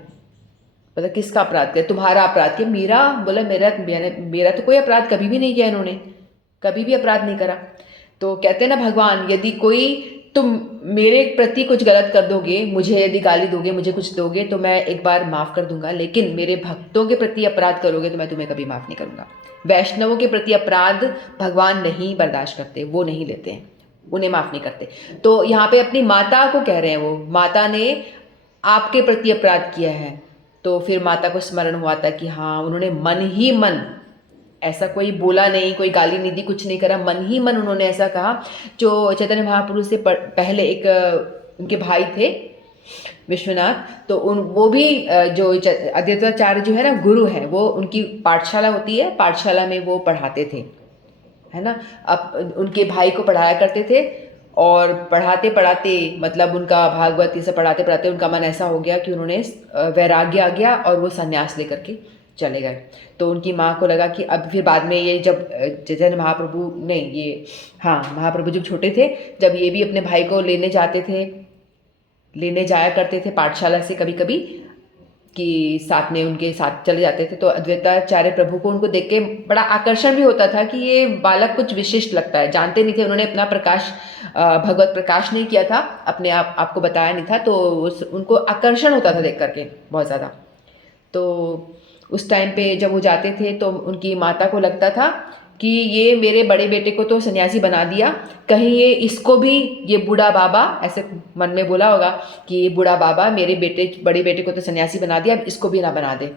मतलब किसका अपराध किया? तुम्हारा अपराध किया। मेरा? बोला मेरा तो कोई अपराध कभी भी नहीं किया, इन्होंने कभी भी अपराध नहीं करा। तो कहते हैं ना भगवान, यदि कोई तुम मेरे प्रति कुछ गलत कर दोगे, मुझे यदि गाली दोगे, मुझे कुछ दोगे तो मैं एक बार माफ़ कर दूंगा, लेकिन मेरे भक्तों के प्रति अपराध करोगे तो मैं तुम्हें कभी माफ़ नहीं करूंगा। वैष्णवों के प्रति अपराध भगवान नहीं बर्दाश्त करते, वो नहीं लेते हैं, उन्हें माफ़ नहीं करते। तो यहाँ पे अपनी माता को कह रहे हैं, वो माता ने आपके प्रति अपराध किया है। तो फिर माता को स्मरण हुआ था कि हाँ, उन्होंने मन ही मन, ऐसा कोई बोला नहीं, कोई गाली नहीं दी, कुछ नहीं करा, मन ही मन उन्होंने ऐसा कहा। जो चैतन्य महाप्रभु से पहले एक उनके भाई थे विश्वनाथ, तो वो भी जो अद्वैताचार्य जो है ना, गुरु है, वो उनकी पाठशाला होती है, पाठशाला में वो पढ़ाते थे, है ना। अब उनके भाई को पढ़ाया करते थे और पढ़ाते पढ़ाते मतलब उनका भागवत ये सब पढ़ाते पढ़ाते उनका मन ऐसा हो गया कि उन्होंने वैराग्य आ गया और वो संन्यास लेकर के चले गए। तो उनकी माँ को लगा कि अब फिर बाद में ये जब चैतन्य महाप्रभु नहीं, ये हाँ महाप्रभु जब छोटे थे, जब ये भी अपने भाई को लेने जाते थे, लेने जाया करते थे पाठशाला से कभी कभी, कि साथ में उनके साथ चले जाते थे, तो अद्वैताचार्य प्रभु को उनको देख के बड़ा आकर्षण भी होता था कि ये बालक कुछ विशिष्ट लगता है। जानते नहीं थे, उन्होंने अपना प्रकाश भगवत प्रकाश नहीं किया था, अपने आपको बताया नहीं था, तो उनको आकर्षण होता था देख करके बहुत ज़्यादा। तो उस टाइम पे जब वो जाते थे तो उनकी माता को लगता था कि ये मेरे बड़े बेटे को तो सन्यासी बना दिया, कहीं ये इसको भी, ये बूढ़ा बाबा, ऐसे मन में बोला होगा कि ये बूढ़ा बाबा मेरे बड़े बेटे को तो सन्यासी बना दिया, अब इसको भी ना बना दे,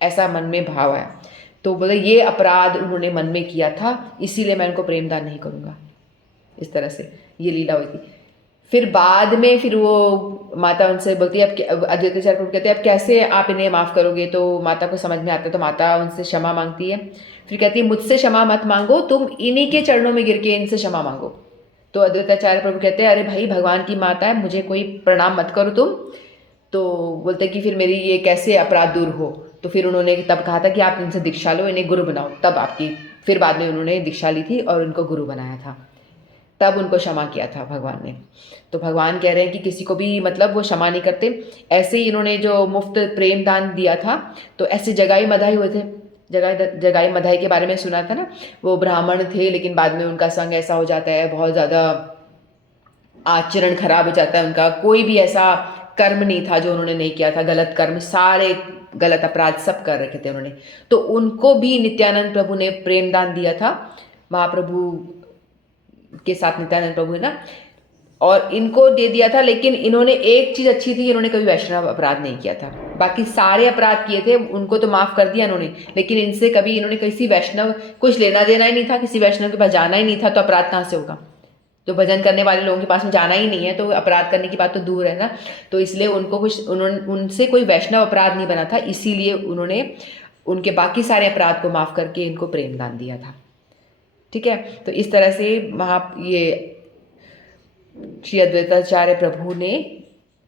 ऐसा मन में भाव आया। तो बोले ये अपराध उन्होंने मन में किया था, इसीलिए मैं उनको प्रेमदान नहीं करूँगा। इस तरह से ये लीला हुई थी। फिर बाद में फिर वो माता उनसे बोलती है, अब अद्वैताचार्य प्रभु कहते हैं अब कैसे आप इन्हें माफ़ करोगे? तो माता को समझ में आता है, तो माता उनसे क्षमा मांगती है। फिर कहती है मुझसे क्षमा मत मांगो, तुम इन्हीं के चरणों में गिर के इनसे क्षमा मांगो। तो अद्वैताचार्य प्रभु कहते हैं अरे भाई, भगवान की माता है, मुझे कोई प्रणाम मत करो तुम। तो बोलते कि फिर मेरी ये कैसे अपराध दूर हो? तो फिर उन्होंने तब कहा था कि आप इनसे दीक्षा लो, इन्हें गुरु बनाओ, तब आपकी, फिर बाद में उन्होंने दीक्षा ली थी और उनको गुरु बनाया था, तब उनको क्षमा किया था भगवान ने। तो भगवान कह रहे हैं कि किसी को भी मतलब वो क्षमा नहीं करते। ऐसे ही इन्होंने जो मुफ्त प्रेम दान दिया था, तो ऐसे जगाई मधाई हुए थे। जगाई मधाई के बारे में सुना था ना, वो ब्राह्मण थे लेकिन बाद में उनका संग ऐसा हो जाता है, बहुत ज़्यादा आचरण खराब हो जाता है उनका, कोई भी ऐसा कर्म नहीं था जो उन्होंने नहीं किया था, गलत कर्म, सारे गलत अपराध सब कर रखे थे उन्होंने। तो उनको भी नित्यानंद प्रभु ने प्रेम दान दिया था, महाप्रभु के साथ नित्यानंद प्रभु है ना, और इनको दे दिया था। लेकिन इन्होंने एक चीज़ अच्छी थी, इन्होंने कभी वैष्णव अपराध नहीं किया था। बाकी सारे अपराध किए थे, उनको तो माफ़ कर दिया इन्होंने, लेकिन इनसे कभी इन्होंने किसी वैष्णव, कुछ लेना देना ही नहीं था, किसी वैष्णव के पास जाना ही नहीं था, तो अपराध कहाँ से होगा? तो भजन करने वाले लोगों के पास में जाना ही नहीं है, तो अपराध करने की बात तो दूर है ना। तो इसलिए उनको कुछ, उनसे कोई वैष्णव अपराध नहीं बना था, इसीलिए उन्होंने उनके बाकी सारे अपराध को माफ़ करके इनको प्रेम दान दिया था। ठीक है, तो इस तरह से ये श्री अद्वैताचार्य प्रभु ने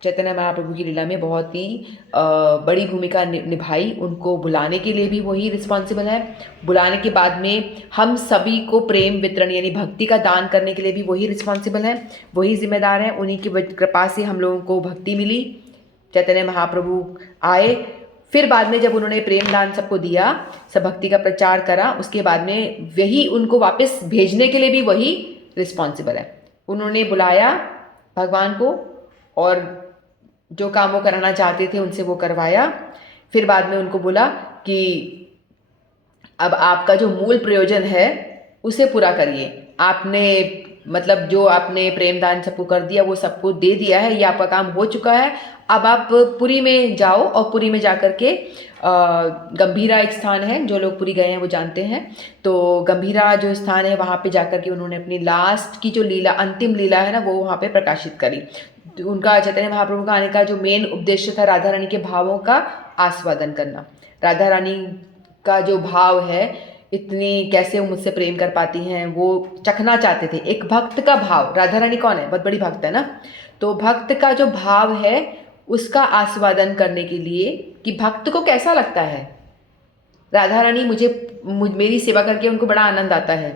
चैतन्य महाप्रभु की लीला में बहुत ही बड़ी भूमिका निभाई। उनको बुलाने के लिए भी वही रिस्पॉन्सिबल है, बुलाने के बाद में हम सभी को प्रेम वितरण यानी भक्ति का दान करने के लिए भी वही रिस्पॉन्सिबल है, वही जिम्मेदार है। उन्हीं की कृपा से हम लोगों को भक्ति मिली, चैतन्य महाप्रभु आए। फिर बाद में जब उन्होंने प्रेम दान सबको दिया, सब भक्ति का प्रचार करा, उसके बाद में वही उनको वापस भेजने के लिए भी वही रिस्पॉन्सिबल है। उन्होंने बुलाया भगवान को और जो काम वो कराना चाहते थे उनसे वो करवाया। फिर बाद में उनको बोला कि अब आपका जो मूल प्रयोजन है उसे पूरा करिए। आपने मतलब जो आपने प्रेमदान सबको कर दिया, वो सबको दे दिया है, ये आपका काम हो चुका है। अब आप पुरी में जाओ और पुरी में जाकर के गंभीरा एक स्थान है, जो लोग पुरी गए हैं वो जानते हैं। तो गंभीरा जो स्थान है वहाँ पे जाकर के उन्होंने अपनी लास्ट की जो लीला, अंतिम लीला है ना, वो वहाँ पे प्रकाशित करी। तो उनका चैतन्य महाप्रभु का आने का जो मेन उद्देश्य था, राधा रानी के भावों का आस्वादन करना। राधा रानी का जो भाव है इतनी कैसे वो मुझसे प्रेम कर पाती हैं, वो चखना चाहते थे। एक भक्त का भाव, राधा रानी कौन है, बहुत बड़ी भक्त है ना, तो भक्त का जो भाव है उसका आस्वादन करने के लिए कि भक्त को कैसा लगता है, राधा रानी मेरी सेवा करके उनको बड़ा आनंद आता है,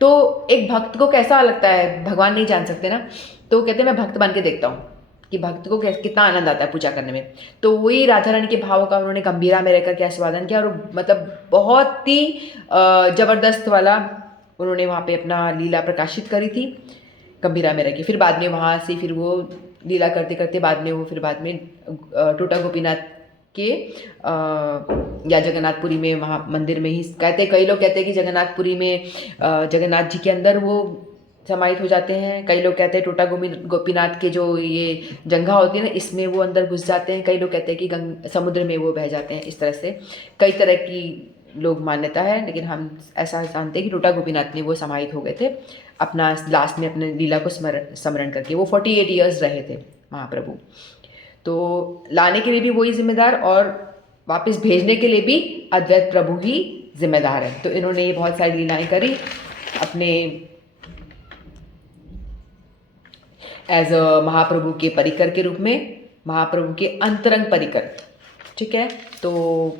तो एक भक्त को कैसा लगता है भगवान नहीं जान सकते ना, तो कहते हैं मैं भक्त बन के देखता हूँ कि भक्त को कितना आनंद आता है पूजा करने में। तो वही राधा रानी के भाव का उन्होंने गंभीरा में रहकर के आस्वादन किया, और मतलब बहुत ही ज़बरदस्त वाला उन्होंने वहाँ पे अपना लीला प्रकाशित करी थी गंभीरा में रह के। फिर बाद में वहाँ से फिर वो लीला करते करते बाद में वो फिर बाद में टोटा गोपीनाथ के या जगन्नाथपुरी में वहाँ मंदिर में ही कहते, कई लोग कहते हैं कि जगन्नाथपुरी में जगन्नाथ जी के अंदर वो समाहित हो जाते हैं, कई लोग कहते हैं टोटा गोपीनाथ के जो ये जंघा होती है ना इसमें वो अंदर घुस जाते हैं, कई लोग कहते हैं कि समुद्र में वो बह जाते हैं। इस तरह से कई तरह की लोग मान्यता है, लेकिन हम ऐसा जानते हैं कि टोटा गोपीनाथ में वो समाहित हो गए थे अपना लास्ट में अपने लीला को स्मरण करके। वो 48 ईयर्स रहे थे महाप्रभु, तो लाने के लिए भी वही जिम्मेदार और वापस भेजने के लिए भी अद्वैत प्रभु ही जिम्मेदार है। तो इन्होंने ये बहुत सारी लीलाएं करी अपने एज अ महाप्रभु के परिकर के रूप में, महाप्रभु के अंतरंग परिकर। ठीक है, तो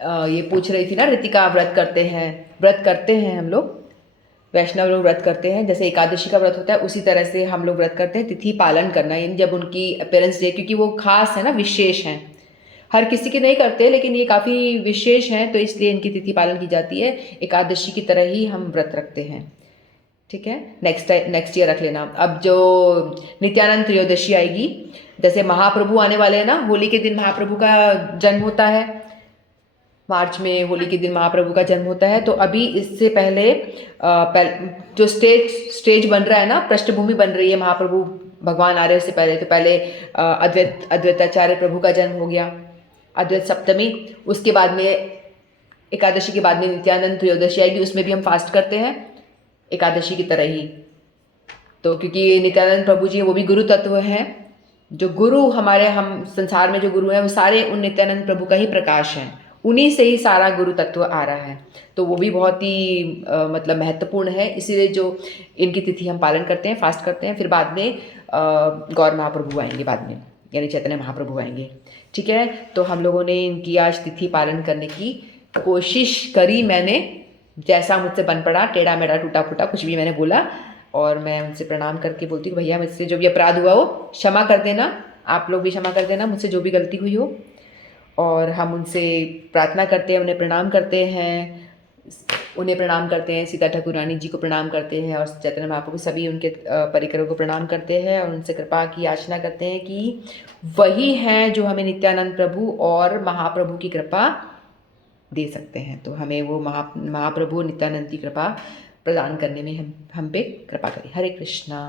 ये पूछ रही थी ना रितिका, व्रत करते हैं हम लोग, वैष्णव लोग व्रत करते हैं, जैसे एकादशी का व्रत होता है उसी तरह से हम लोग व्रत करते हैं। तिथि पालन करना, यानी जब उनकी अपीयरेंस डे, क्योंकि वो खास है ना, विशेष हैं, हर किसी के नहीं करते लेकिन ये काफ़ी विशेष हैं, तो इसलिए इनकी तिथि पालन की जाती है। एकादशी की तरह ही हम व्रत रखते हैं। ठीक है, नेक्स्ट ईयर रख लेना। अब जो नित्यानंद त्रयोदशी आएगी, जैसे महाप्रभु आने वाले हैं ना, होली के दिन महाप्रभु का जन्म होता है, मार्च में होली के दिन महाप्रभु का जन्म होता है। तो अभी इससे पहले जो स्टेज बन रहा है ना, पृष्ठभूमि बन रही है महाप्रभु भगवान आ रहे हैं उससे पहले, तो पहले अद्वैताचार्य प्रभु का जन्म हो गया, अद्वैत सप्तमी, उसके बाद में एकादशी के बाद में नित्यानंद त्रयोदशी आएगी, उसमें भी हम फास्ट करते हैं एकादशी की तरह ही। तो क्योंकि नित्यानंद प्रभु जी वो भी गुरु तत्व हैं, जो गुरु हम संसार में जो गुरु हैं वो सारे उन नित्यानंद प्रभु का ही प्रकाश हैं, उन्हीं से ही सारा गुरु तत्व आ रहा है। तो वो भी बहुत ही मतलब महत्वपूर्ण है, इसीलिए जो इनकी तिथि हम पालन करते हैं, फास्ट करते हैं। फिर बाद में गौर महाप्रभु आएंगे, बाद में यानी चैतन्य महाप्रभु आएंगे। ठीक है, तो हम लोगों ने इनकी आज तिथि पालन करने की कोशिश करी, मैंने जैसा मुझसे बन पड़ा, टेढ़ा मेढ़ा टूटा फूटा कुछ भी मैंने बोला, और मैं उनसे प्रणाम करके बोलती हूँ भैया मुझसे जो भी अपराध हुआ हो क्षमा कर देना, आप लोग भी क्षमा कर देना मुझसे जो भी गलती हुई हो। और हम उनसे प्रार्थना करते हैं, उन्हें प्रणाम करते हैं, सीता ठाकुरानी जी को प्रणाम करते हैं, और चैतन्य महाप्रभु सभी उनके परिकरों को प्रणाम करते हैं, और उनसे कृपा की याचना करते हैं कि वही हैं जो हमें नित्यानंद प्रभु और महाप्रभु की कृपा दे सकते हैं। तो हमें वो महाप्रभु नित्यानंद की कृपा प्रदान करने में हम पे कृपा करें। हरे कृष्णा।